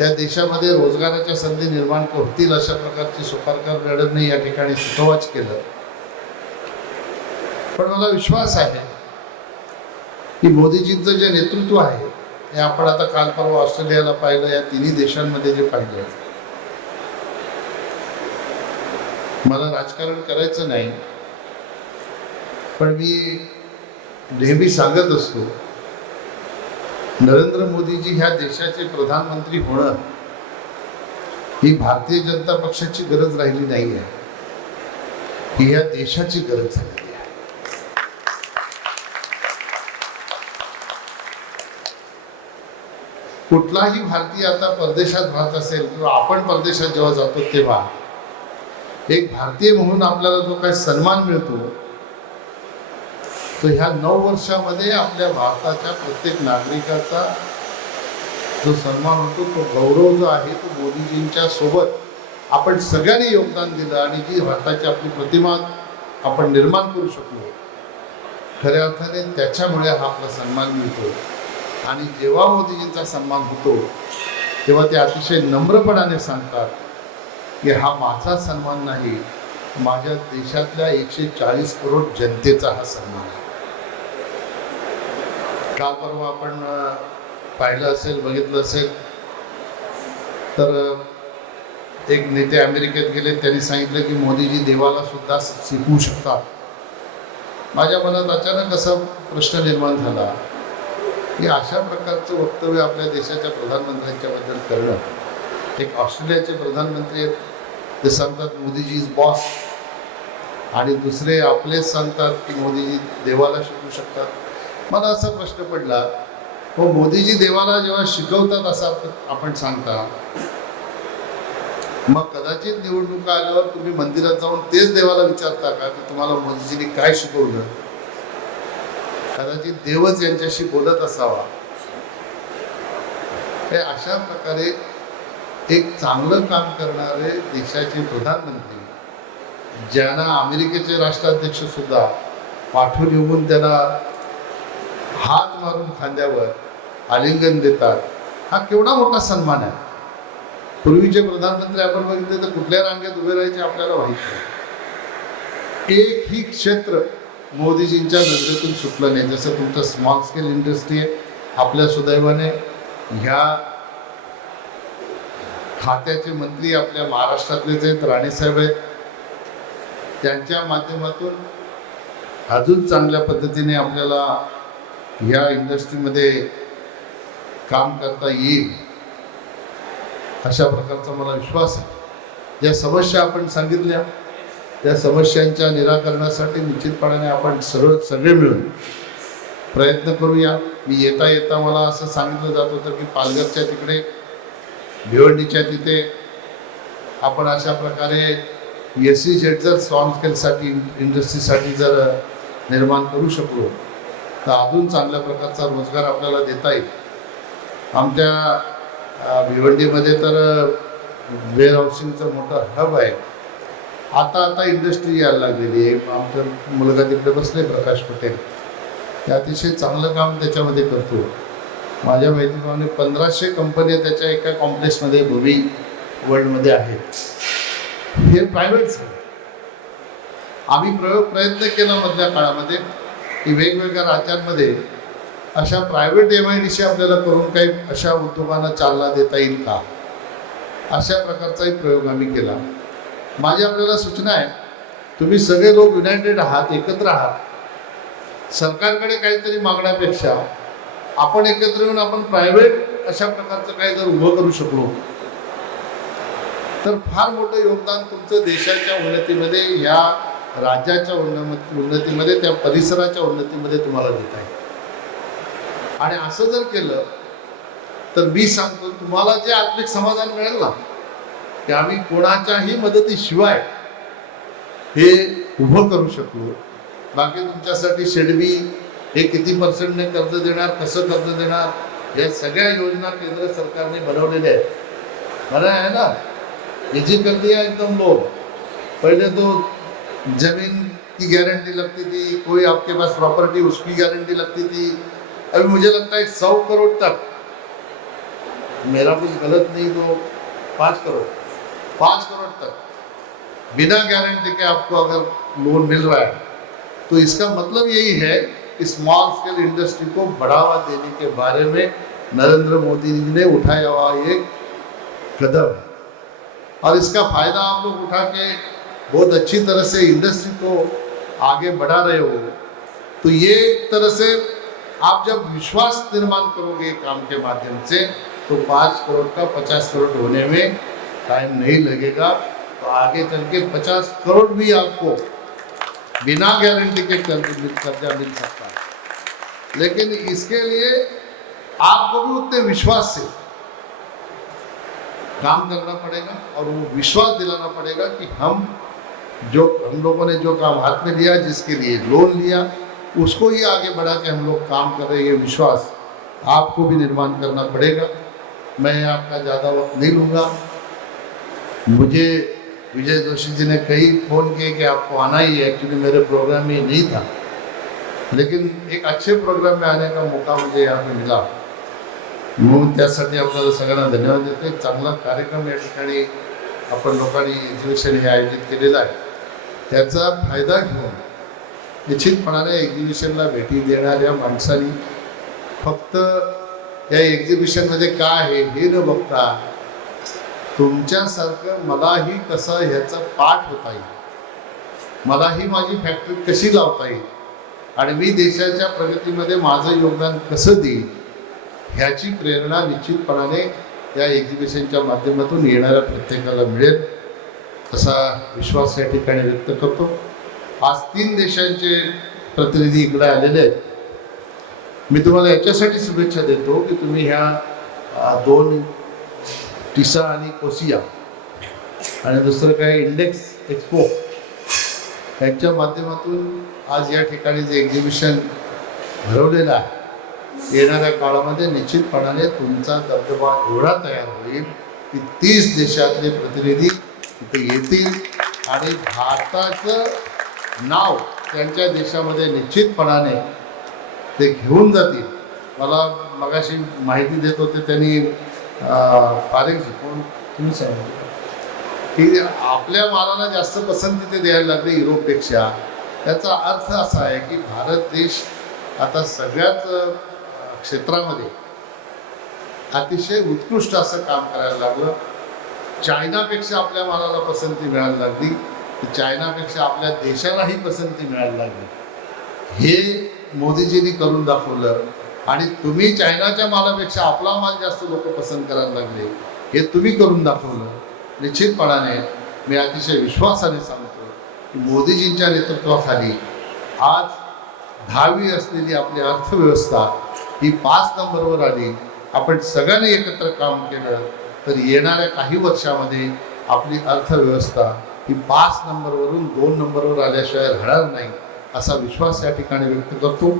या देशामध्ये रोजगाराच्या संधी निर्माण होतील अशा प्रकारची सुपारकर मॅडमने या ठिकाणी सुतोवाच केलं. पण मला विश्वास आहे की मोदीजींचं जे नेतृत्व आहे हे आपण आता काल परवा ऑस्ट्रेलियाला पाहिलं, या तिन्ही देशांमध्ये जे पाहिलं. मला राजकारण करायचं नाही, पण मी नेहमी सांगत असतो नरेंद्र मोदीजी ह्या देशाचे प्रधानमंत्री होणं ही भारतीय जनता पक्षाची गरज राहिली नाही आहे, ही ह्या देशाची गरज झालेली आहे. कुठलाही भारतीय आता परदेशात राहत असेल किंवा आपण परदेशात जेव्हा जातो तेव्हा एक भारतीय म्हणून आपल्याला जो काही सन्मान मिळतो तो ह्या 9 वर्षामध्ये आपल्या भारताच्या प्रत्येक नागरिकाचा जो सन्मान होतो, तो गौरव जो आहे तो मोदीजींच्या सोबत आपण सगळ्यांनी योगदान दिलं आणि जी भारताची आपली प्रतिमा आपण निर्माण करू शकलो, खऱ्या अर्थाने त्याच्यामुळे हा आपला सन्मान मिळतो. आणि जेव्हा मोदीजींचा सन्मान होतो तेव्हा ते अतिशय नम्रपणाने सांगतात की हा माझा सन्मान नाही, माझ्या देशातल्या 140 करोड जनतेचा हा सन्मान आहे. काल परवा आपण पाहिलं असेल, बघितलं असेल तर एक नेते अमेरिकेत गेले, त्यांनी सांगितलं की मोदीजी देवाला सुद्धा शिकवू शकतात. माझ्या मनात अचानक असा प्रश्न निर्माण झाला की अशा प्रकारचं वक्तव्य आपल्या देशाच्या प्रधानमंत्र्यांच्या बद्दल करणं. एक ऑस्ट्रेलियाचे प्रधानमंत्री आहेत, ते सांगतात मोदीजी इज बॉस, आणि दुसरे आपलेच सांगतात की मोदीजी देवाला शिकवू शकतात. मला असा प्रश्न पडला, हो मोदीजी देवाला जेव्हा शिकवतात असं आपण सांगता, मग कदाचित निवडणुका आल्यावर तुम्ही मंदिरात जाऊन तेच देवाला विचारता का की तुम्हाला मोदीजींनी काय शिकवलं? कदाचित देवच यांच्याशी बोलत असावा. हे अशा प्रकारे एक चांगलं काम करणारे देशाचे प्रधानमंत्री, ज्यांना अमेरिकेचे राष्ट्राध्यक्ष सुद्धा पाठवून येऊन त्यांना हात मारून खांद्यावर आलिंगन देतात, हा केवढा मोठा सन्मान आहे. पूर्वीचे प्रधानमंत्री आपण बघितले तर कुठल्या रांगेत उभे राहायचे आपल्याला माहित नाही. एकही क्षेत्र मोदीजींच्या नजरेतून सुटलं नाही. जसं तुमचं स्मॉल स्केल इंडस्ट्री आहे, आपल्या सुदैवाने ह्या खात्याचे मंत्री आपल्या महाराष्ट्रातलेच आहेत, राणेसाहेब आहेत. त्यांच्या माध्यमातून अजून चांगल्या पद्धतीने आपल्याला ह्या इंडस्ट्रीमध्ये काम करता येईल अशा प्रकारचा मला विश्वास आहे. ज्या समस्या आपण सांगितल्या त्या समस्यांच्या निराकरणासाठी निश्चितपणाने आपण सगळे मिळून प्रयत्न करूया. मी येता येता मला असं सांगितलं जात होतं की पालघरच्या तिकडे भिवंडीच्या तिथे आपण अशा प्रकारे SEZ जर स्मॉल स्केलसाठी इंडस्ट्रीसाठी जर निर्माण करू शकलो तर अजून चांगल्या प्रकारचा रोजगार आपल्याला देता येईल. आमच्या भिवंडीमध्ये तर वेअर हाऊसिंगचं मोठं हब आहे. आता इंडस्ट्री यायला लागलेली आहे. आमचा मुलगा तिकडे बसले प्रकाश पटेल, ते अतिशय चांगलं काम त्याच्यामध्ये करतो. माझ्या माहितीप्रमाणे 1500 कंपन्या त्याच्या एका कॉम्प्लेक्समध्ये भूमी वर्ल्डमध्ये आहेत. हे प्रायव्हेट्स आहे. आम्ही प्रयत्न केला मधल्या काळामध्ये की वेगवेगळ्या राज्यांमध्ये अशा प्रायव्हेट MIDC आपल्याला करून काही अशा उद्योगांना चालना देता येईल का, अशा प्रकारचाही प्रयोग आम्ही केला. माझी आपल्याला सूचना आहे, तुम्ही सगळे लोक युनायटेड आहात, एकत्र आहात. सरकारकडे काहीतरी मागण्यापेक्षा आपण एकत्र येऊन आपण प्रायव्हेट अशा प्रकारचं काही जर उभं करू शकलो तर फार मोठं योगदान तुमचं देशाच्या उन्नतीमध्ये, या राज्याच्या उन्नतीमध्ये, त्या परिसराच्या उन्नतीमध्ये तुम्हाला देता येईल. आणि असं जर केलं तर मी सांगतो तुम्हाला जे आत्मिक समाधान मिळेल ना, की आम्ही कोणाच्याही मदतीशिवाय हे उभं करू शकलो. बाकी तुमच्यासाठी शेडबी हे किती पर्सेंटने कर्ज देणार, कसं कर्ज देणार, या सगळ्या योजना केंद्र सरकारने बनवलेल्या आहेत. बरं आहे ना, याची कर दिया एकदम लो. पहले तो जमीन की गारंटी लगती थी, कोई आपके पास प्रॉपर्टी उसकी गारंटी लगती थी. अभी मुझे लगता है 100 करोड़ तक, मेरा कुछ गलत नहीं तो 5 करोड़ तक बिना गारंटी के आपको अगर लोन मिल रहा है, तो इसका मतलब यही है कि स्मॉल स्केल इंडस्ट्री को बढ़ावा देने के बारे में नरेंद्र मोदी जी ने उठाया हुआ एक कदम है. और इसका फायदा आप लोग उठा के बहुत अच्छी तरह से इंडस्ट्री को आगे बढ़ा रहे हो. तो ये एक तरह से आप जब विश्वास निर्माण करोगे काम के माध्यम से, तो 5 करोड़ का 50 करोड़ होने में टाइम नहीं लगेगा. तो आगे चल के 50 करोड़ भी आपको बिना गारंटी के कर्जा मिल सकता है. लेकिन इसके लिए आपको भी उतने विश्वास से काम करना पड़ेगा और वो विश्वास दिलाना पड़ेगा कि हम लोगों ने जो काम हाथ में लिया, जिसके लिए लोन लिया, उसको ही आगे बढ़ा के हम लोग काम कर रहे हैं. ये विश्वास आपको भी निर्माण करना पड़ेगा. मैं आपका ज़्यादा वक्त नहीं लूँगा. मुझे विजय जोशी जी ने कई फ़ोन किए कि आपको आना ही है. एक्चुअली मेरे प्रोग्राम में नहीं था, लेकिन एक अच्छे प्रोग्राम में आने का मौका मुझे यहाँ पे मिला. म्हणून त्यासाठी आपल्याला सगळ्यांना धन्यवाद देतो. एक चांगला कार्यक्रम या ठिकाणी आपण लोकांनी एक्झिबिशन हे आयोजित केलेलं आहे. त्याचा फायदा घेऊन निश्चितपणाने एक्झिबिशनला भेटी देणाऱ्या माणसांनी फक्त या एक्झिबिशनमध्ये काय आहे हे न बघता तुमच्यासारखं मलाही कसं ह्याचा पाठ होता येईल, मलाही माझी फॅक्टरी कशी लावता येईल आणि मी देशाच्या प्रगतीमध्ये माझं योगदान कसं देईल, ह्याची प्रेरणा निश्चितपणाने या एक्झिबिशनच्या माध्यमातून येणाऱ्या प्रत्येकाला मिळेल असा विश्वास या ठिकाणी व्यक्त करतो. आज 3 देशांचे प्रतिनिधी इकडे आलेले आहेत. मी तुम्हाला याच्यासाठी शुभेच्छा देतो की तुम्ही ह्या 2 टिसा आणि कोसिया आणि दुसरं काय इंडेक्स एक्सपो यांच्या माध्यमातून आज या ठिकाणी जे एक्झिबिशन भरवलेलं आहे, येणाऱ्या काळामध्ये निश्चितपणाने तुमचा दबदबा एवढा तयार होईल की 30 देशातले प्रतिनिधी तिथे येतील आणि भारताचं नाव त्यांच्या देशामध्ये निश्चितपणाने ते घेऊन जातील. मला मगाशी माहिती देत होते त्यांनी पारेखजी कोण तुम्ही सांगा की आपल्या मालाला जास्त पसंती ते द्यायला लागले युरोपपेक्षा. याचा अर्थ असा आहे की भारत देश आता सगळ्याच क्षेत्रामध्ये अतिशय उत्कृष्ट असं काम करायला लागलं. चायनापेक्षा आपल्या मालाला पसंती मिळायला लागली, चायनापेक्षा आपल्या देशालाही पसंती मिळायला लागली. हे मोदीजींनी करून दाखवलं आणि तुम्ही चायनाच्या मालापेक्षा आपला माल जास्त लोक पसंत करायला लागले, हे तुम्ही करून दाखवलं. निश्चितपणाने मी अतिशय विश्वासाने सांगतो की मोदीजींच्या नेतृत्वाखाली आज 10वी असलेली आपली अर्थव्यवस्था ही 5 नंबरवर आली. आपण सगळ्यांनी एकत्र काम केलं तर येणाऱ्या काही वर्षामध्ये आपली अर्थव्यवस्था ही 5 नंबरवरून 2 नंबरवर आल्याशिवाय राहणार नाही असा विश्वास या ठिकाणी व्यक्त करतो.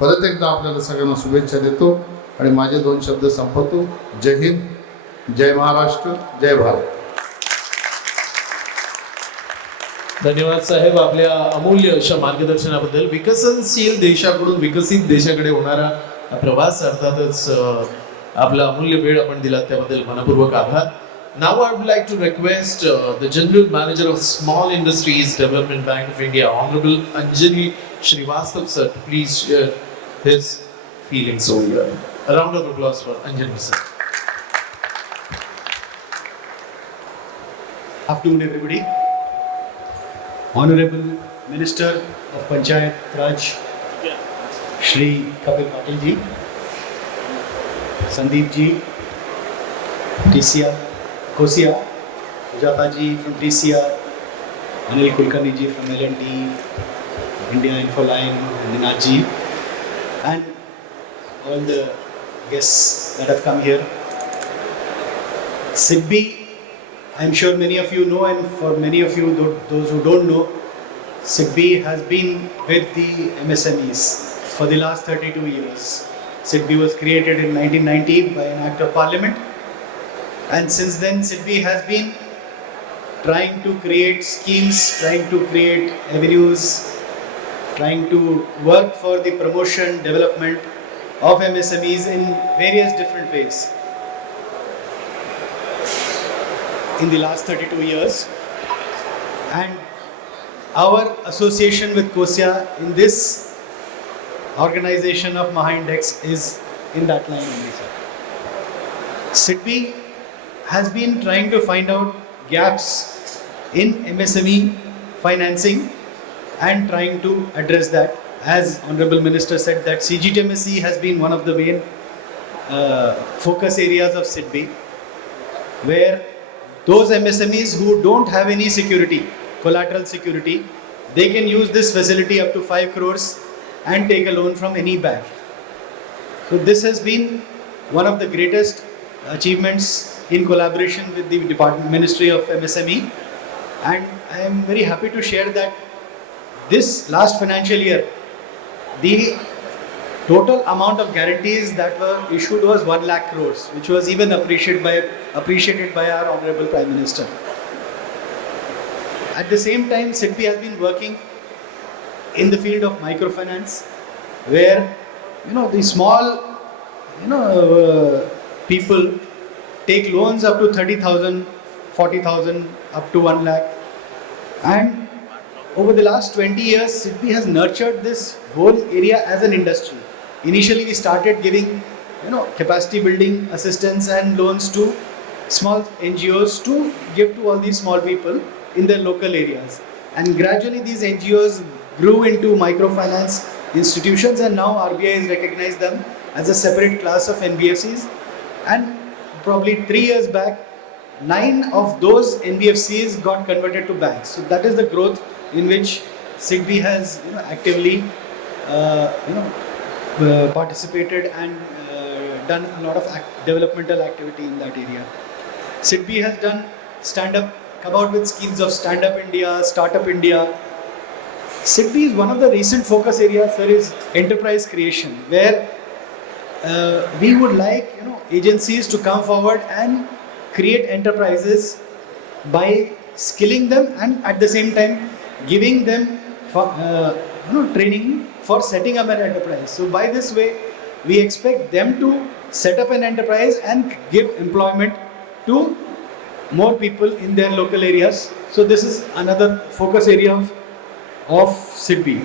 परत एकदा आपल्याला सगळ्यांना शुभेच्छा देतो आणि माझे 2 शब्द संपवतो. जय हिंद, जय महाराष्ट्र, जय भारत. धन्यवाद साहेब आपल्या अमूल्य अशा मार्गदर्शनाबद्दल. विकसनशील देशाकडून विकसित देशाकडे होणारा प्रवास, अर्थातच आपला अमूल्य वेळ आपण दिलात त्याबद्दल मनपूर्वक आभार. Now I would like to request the General Manager of Small Industries Development Bank of India, Honorable Anjali Srivastav sir, to please share his feelings over here. A round of applause for Anjali sir. Afternoon, everybody. Honorable Minister of Panchayat Raj, Shri Kapil Patil ji, Sandeep ji, TCR, Kosia, Sujata ji from TCR, Anil Kulkarni ji from L&T, India Infoline, Ninad ji, and all the guests that have come here. SIDBI, I'm sure many of you know, and for many of you, those who don't know, SIDBI has been with the MSMEs for the last 32 years. SIDBI was created in 1990 by an Act of Parliament, and since then SIDBI has been trying to create schemes, trying to create avenues, trying to work for the promotion, development of MSMEs in various different ways. In the last 32 years, and our association with COSIA in this organization of MahaindX is in that line only, sir. SIDBI has been trying to find out gaps in MSME financing and trying to address that. As Honorable Minister said, that CGTMSE has been one of the main focus areas of SIDBI, where those MSMEs who don't have any security, collateral security, they can use this facility up to 5 crores and take a loan from any bank. So this has been one of the greatest achievements in collaboration with the Ministry of MSME, and I am very happy to share that this last financial year, the total amount of guarantees that were issued was 1 lakh crores, which was even appreciated by our Honorable Prime Minister. At the same time, SIDBI has been working in the field of microfinance, where the small people take loans up to 30,000, 40,000, up to 1 lakh. And over the last 20 years, SIDBI has nurtured this whole area as an industry. Initially, we started giving, capacity building assistance and loans to small NGOs to give to all these small people in their local areas. And gradually, these NGOs grew into microfinance institutions, and now RBI has recognized them as a separate class of NBFCs. And probably 3 years back, 9 of those NBFCs got converted to banks. So that is the growth in which SIDBI has actively participated and done a lot of developmental activity in that area. SIDBI has done come out with schemes of Stand Up India, Startup India. SIDBI is one of the recent focus areas. There is enterprise creation, where we would like agencies to come forward and create enterprises by skilling them and at the same time giving them training for setting up an enterprise. So by this way, we expect them to set up an enterprise and give employment to more people in their local areas. So this is another focus area of of SIDBI.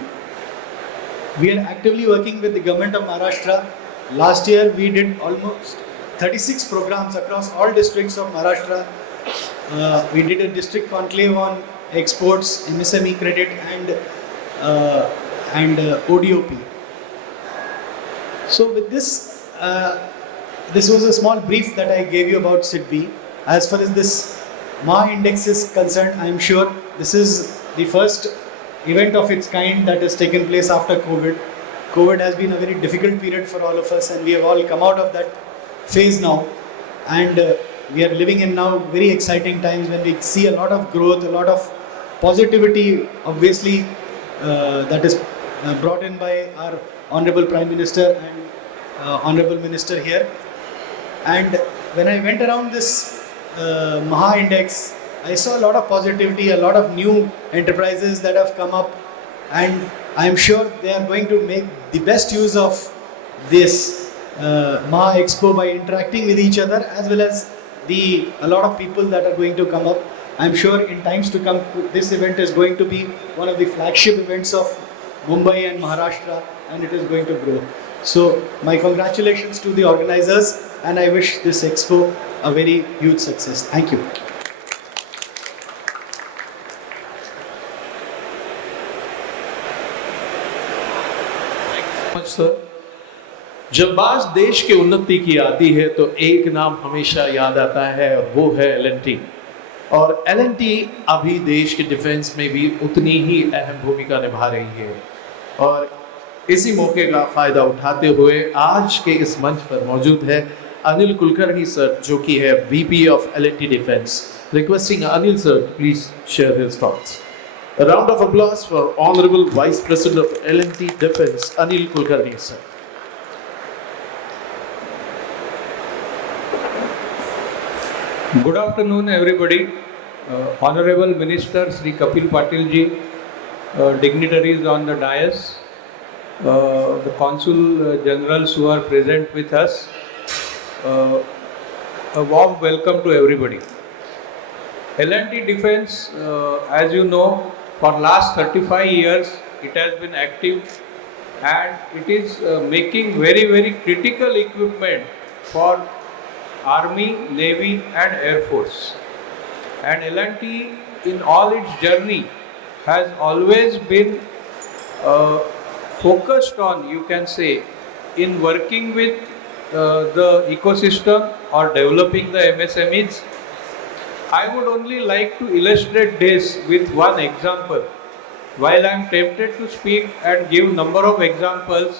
We are actively working with the government of Maharashtra. Last year we did almost 36 programs across all districts of Maharashtra. We did a district conclave on exports, MSME credit and ODOP. So with this, this was a small brief that I gave you about SIDBI. As far as this MahaindX is concerned, I am sure this is the first event of its kind that has taken place after COVID. COVID has been a very difficult period for all of us, and we have all come out of that phase now. And we are living in now very exciting times when we see a lot of growth, a lot of positivity, obviously, that is brought in by our Honorable Prime Minister and Honorable Minister here. And when I went around this MahaindX, I saw a lot of positivity, a lot of new enterprises that have come up, and I am sure they are going to make the best use of this Maha Expo by interacting with each other, as well as a lot of people that are going to come up. I am sure in times to come, this event is going to be one of the flagship events of Mumbai and Maharashtra, and it is going to grow. So my congratulations to the organizers, and I wish this expo a very huge success. Thank you. Sir, जब बात देश की उन्नति की आती है तो एक नाम हमेशा याद आता है, और वो है L&T। और L&T अभी देश के डिफेंस में भी उतनी ही अहम भूमिका निभा रही है। और इसी मौके का फायदा उठाते हुए आज के इस मंच पर मौजूद है अनिल कुलकर्णी सर, जो कि है VP of L&T defence. Requesting Anil sir please share his thoughts. A round of applause for Honorable Vice President of L&T Defence, Anil Kulkarni, sir. Good afternoon, everybody. Honorable Minister Sri Kapil Patil ji, dignitaries on the dais, the Consul Generals who are present with us, a warm welcome to everybody. L&T Defence, as you know, for last 35 years it has been active, and it is making very critical equipment for Army, Navy and Air Force. And L&T in all its journey has always been focused on, you can say, in working with the ecosystem or developing the MSMEs. I would only like to illustrate this with one example. While I am tempted to speak and give number of examples,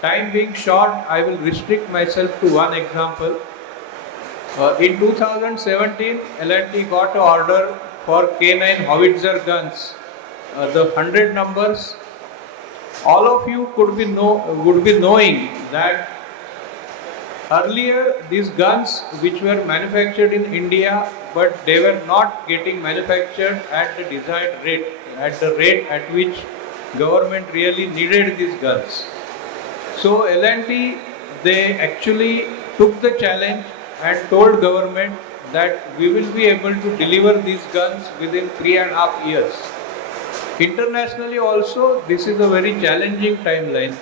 time being short, I will restrict myself to one example. In 2017, L&T got an order for K9 howitzer guns, the 100 numbers. All of you would be knowing that earlier these guns which were manufactured in India, but they were not getting manufactured at the desired rate, at the rate at which government really needed these guns. So L&T, they actually took the challenge and told government that we will be able to deliver these guns within 3.5 years. Internationally also, this is a very challenging timeline,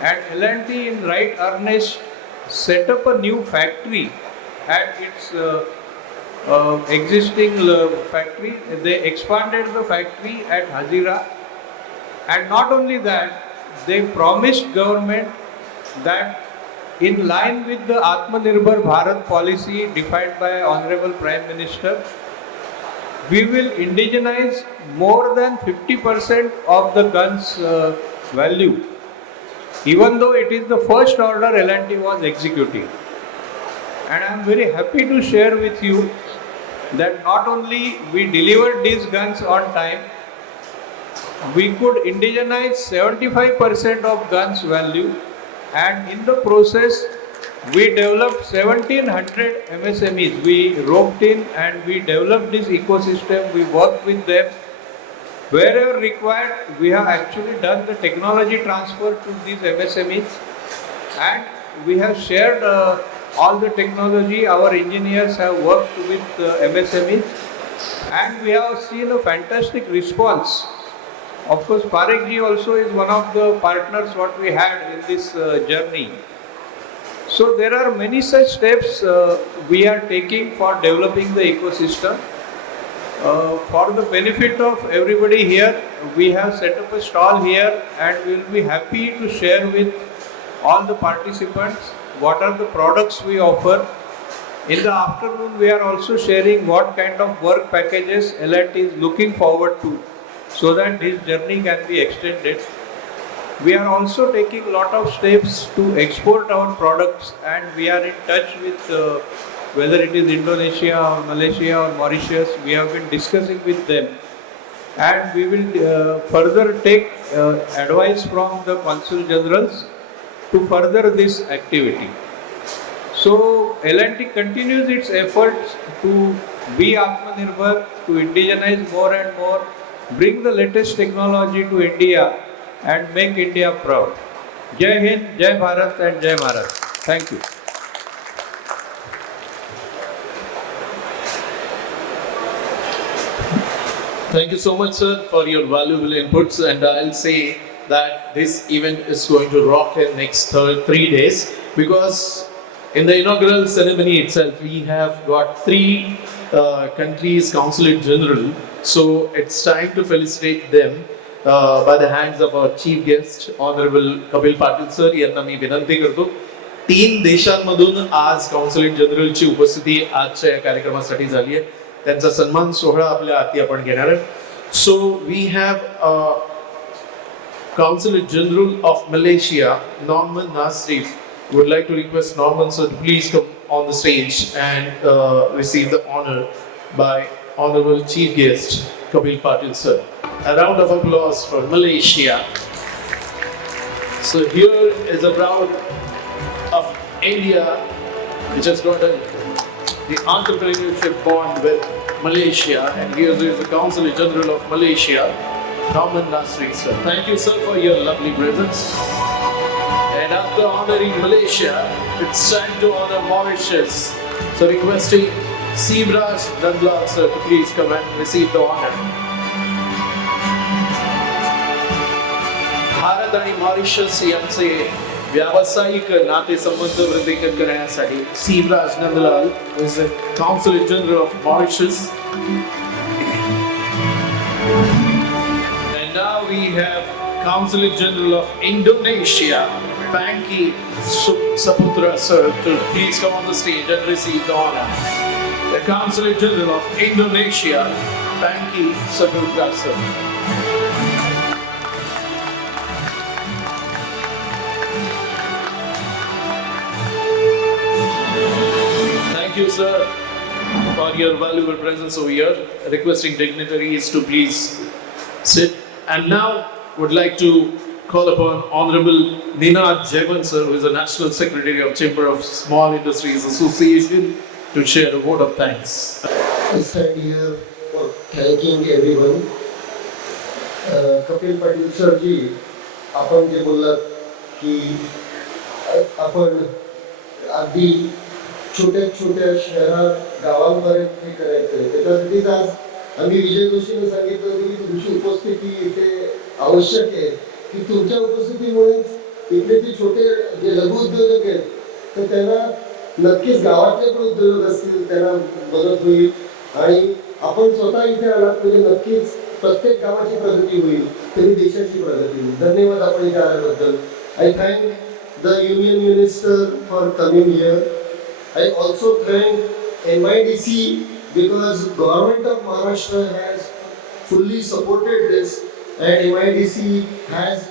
and L&T in right earnest set up a new factory at its existing factory. They expanded the factory at Hazira, and not only that, they promised government that in line with the Atmanirbhar Bharat policy defined by Honorable Prime Minister, we will indigenize more than 50% of the guns value, even though it is the first order L&T was executing. And I am very happy to share with you that not only we delivered these guns on time, we could indigenize 75% of guns value, and in the process we developed 1700 MSMEs. We roped in and we developed this ecosystem, we worked with them. Wherever required, we have actually done the technology transfer to these MSMEs, and we have shared all the technology. Our engineers have worked with MSMEs, and we have seen a fantastic response Of course, Parekh ji also is one of the partners what we had in this journey. So there are many such steps we are taking for developing the ecosystem. For the benefit of everybody here, we have set up a stall here and we will be happy to share with all the participants what are the products we offer. In the afternoon, we are also sharing what kind of work packages L&T is looking forward to so that this journey can be extended. We are also taking a lot of steps to export our products and we are in touch with whether it is Indonesia or Malaysia or Mauritius, we have been discussing with them and we will further take advice from the Consul Generals to further this activity. So L&T continues its efforts to be Atmanirbhar, to indigenize more and more, bring the latest technology to India and make India proud. Jai Hind, Jai Bharat and Jai Bharat. Thank you. Thank you so much, sir, for your valuable inputs. And I'll say that this event is going to rock in next 3 days because in the inaugural ceremony itself, we have got 3 countries' consulate general. So it's time to felicitate them by the hands of our chief guest, Honorable Kapil Patil sir. यांना मी विनंती करतो 3 देशांमधून आज consulate जनरलची उपस्थिती आजच्या या कार्यक्रमासाठी झाली आहे. त्यांचा सन्मान सोहळा आपल्या हाती आपण घेणार आहे. So we have Consulate General of Malaysia, Norman Nasrif. Would like to request Norman sir to please come on the stage and receive the honor by Honorable Chief Guest Kapil Patil sir. A round of applause for Malaysia. So here is a proud of India, which has got the entrepreneurship bond with Malaysia, and here is the Consulate General of Malaysia, Norman Nasri sir. Thank you sir for your lovely presence. And after honoring Malaysia, it's time to honor Mauritius. So requesting Sivraj Nandlal sir to please come and receive the honor. Bharat आणि Mauritius यांचे व्यावसायिक नातेसंबंध वृद्धिंगत करण्यासाठी Shivraj Nandlal is the Consulate General of Mauritius. And now we have Consulate General of Indonesia, Panky Saputra sir, to please come on the stage and receive the honor. The Consulate General of Indonesia, Panky Saputra sir. Thank you, sir, for your valuable presence over here. Requesting dignitaries to please sit. And now would like to call upon Honorable Ninad Jaivan, sir, who is the National Secretary of Chamber of Small Industries Association, to share a vote of thanks. I stand here for thanking everyone. Kapil Patil sir ji, आपण जे बोललात की आपण अगदी छोट्या छोट्या शहरात गावांपर्यंत हे करायचं आहे, त्याच्यासाठीच आज आम्ही विजय जोशीने सांगितलं होतं की तुमची उपस्थिती इथे आवश्यक आहे, की तुमच्या उपस्थितीमुळेच इथले जे छोटे जे लघु उद्योजक आहेत तर त्यांना नक्कीच गावातले पण उद्योजक असतील त्यांना मदत होईल आणि आपण स्वतः इथे आलात म्हणजे नक्कीच प्रत्येक गावाची प्रगती होईल, तरी देशाची प्रगती होईल. धन्यवाद आपण इथे आल्याबद्दल. I thank the union minister for coming here. I also thank MIDC because government of Maharashtra has fully supported this and MIDC has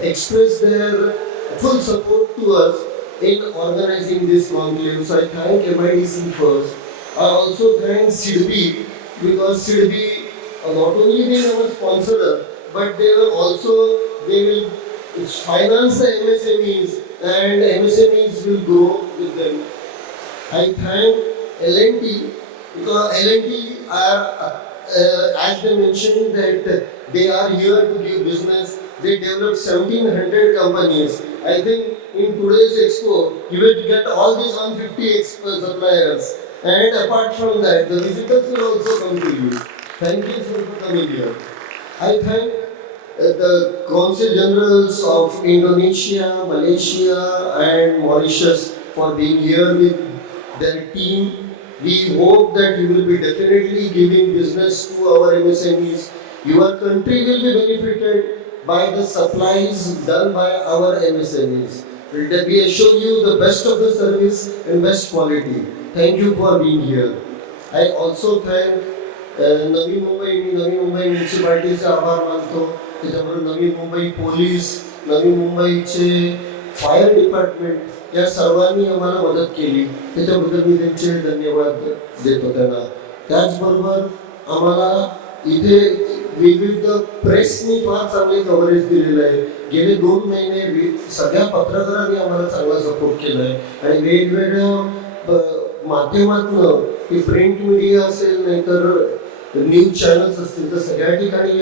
expressed their full support to us in organizing this conclave. So I thank MIDC first. I also thank CIDCO because CIDCO not only they are a sponsor but they will finance the MSMEs and MSMEs will grow with them. I thank L&T because L&T are, as they mentioned that they are here to give business. They developed 1,700 companies. I think in today's expo, you will get all these 150 suppliers. And apart from that, the visitors will also come to you. Thank you sir for coming here. I thank the Consul Generals of Indonesia, Malaysia, and Mauritius for being here with their team. We hope that you will be definitely giving business to our MSMEs. Your country will be benefited by the supplies done by our MSMEs. We assure you the best of the service and best quality. Thank you for being here. I also thank Navi Mumbai म्युन्सिपाल्टीचे आभार मानतो. त्याच्याबरोबर Navi Mumbai police, नवी मुंबईचे fire department या सर्वांनी आम्हाला मदत केली. त्याच्याबद्दल मी त्यांचे धन्यवाद देतो त्यांना. त्याचबरोबर आम्हाला इथे विविध प्रेसनी फार चांगले कव्हरेज दिलेलं आहे. गेले 2 महिने सगळ्या पत्रकारांनी आम्हाला चांगला सपोर्ट केला आहे आणि वेगवेगळ्या माध्यमातून प्रिंट मीडिया असेल नाहीतर न्यूज चॅनल्स असतील तर सगळ्या ठिकाणी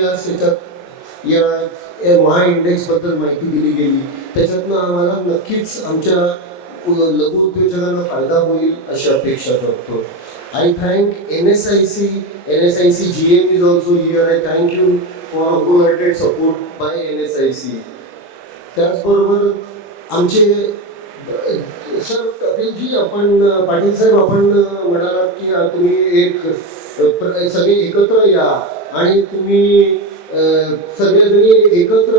या महाइंडेक्स बद्दल माहिती दिली गेली. त्याच्यातनं आम्हाला नक्कीच आमच्या लघु उद्योजकांना फायदा होईल अशी अपेक्षा करतो. I thank NSIC GM is also here. I thank you for wholehearted support by NSIC. त्याचबरोबर आमचे सर कपिलजी पाटील साहेब आपण म्हणालात की तुम्ही सगळे एकत्र या आणि तुम्ही सगळेजणी एकत्र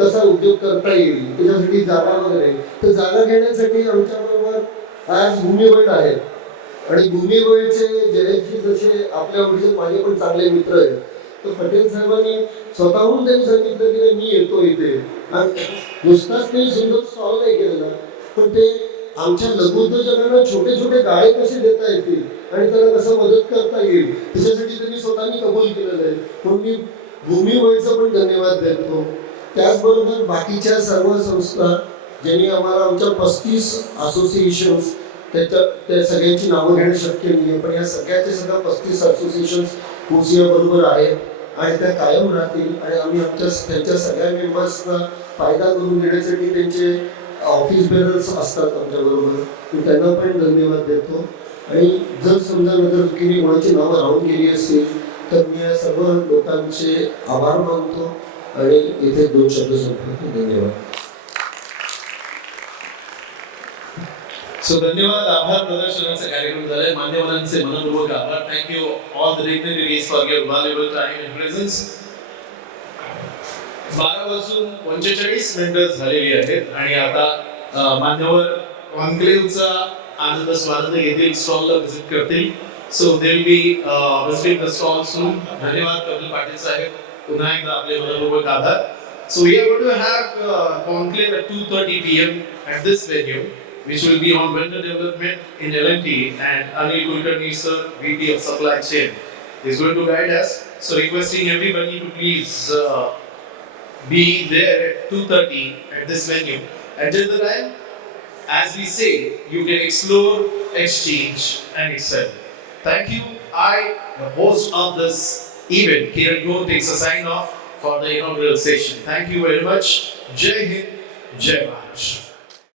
कसा उद्योग करता येईल त्याच्यासाठी जागा वगैरे. तर जागा घेण्यासाठी आमच्याबरोबर आज भूमिबळ आहेत आणि भूमिबळचे जयेशजी जसे आपल्या ओळखीचे माझे पण चांगले मित्र आहेत. तर पटेल साहेबांनी स्वतःहून त्यांनी सांगितलं की मी येतो इथे. नुसताच ते सुंदर स्टॉल नाही केलेला पण ते आमच्या लघुउद्योजकांना छोटे छोटे गाळे कसे देता येतील आणि त्यांना कसं मदत करता येईल त्याच्यासाठी त्यांनी स्वतःनी कबूल केलेलं आहे. म्हणून मी भूमिबळचा पण धन्यवाद देतो. त्याचबरोबर बाकीच्या सर्व संस्था ज्यांनी आम्हाला आमच्या 35 असोसिएशन्स त्या सगळ्यांची नावं घेणं शक्य नाही आहे पण या सगळ्याचे सगळ्या 35 असोसिएशन्स बरोबर आहेत आणि त्या कायम राहतील आणि आम्ही त्यांच्या सगळ्या मेंबर्सना फायदा करून देण्यासाठी त्यांचे ऑफिस बेरर्स असतात आमच्याबरोबर. मी त्यांना पण धन्यवाद देतो आणि जर समजा नंतर चुकीने कोणाची नावं राहून गेली असतील तर मी या सर्व लोकांचे आभार मानतो आणि इथे 2 शब्द संपवतो. धन्यवाद. सो धन्यवाद. आभार प्रदर्शनाचा कार्यक्रम झालाय. मान्यवरांचे मनपूर्वक आभार. Thank you all the dignitaries for your valuable time and presence. 12 वाजून 45 मिनिटं झालेली आहेत आणि आता मान्यवर कॉन्क्लेव्हचा आनंद स्वानंद घेतील, स्टॉलला व्हिजिट करतील. So they will be visiting the stall soon. धन्यवाद कपिल पाटील साहेब. पुन्हा एकदा आपले मनपूर्वक आभार. So we are going to have conclave at 2:30 p.m. at this venue, which will be on vendor development in L&T, and Anil Kulkarni sir, VP of Supply Chain, is going to guide us. So requesting everybody to please be there at 2:30 at this venue. Until the time, as we say, you can explore, exchange, and excel. Thank you. I, the host of this event, Kiran Go, takes a sign off for the inaugural session. Thank you very much. Jai Hind, Jai Maharashtra.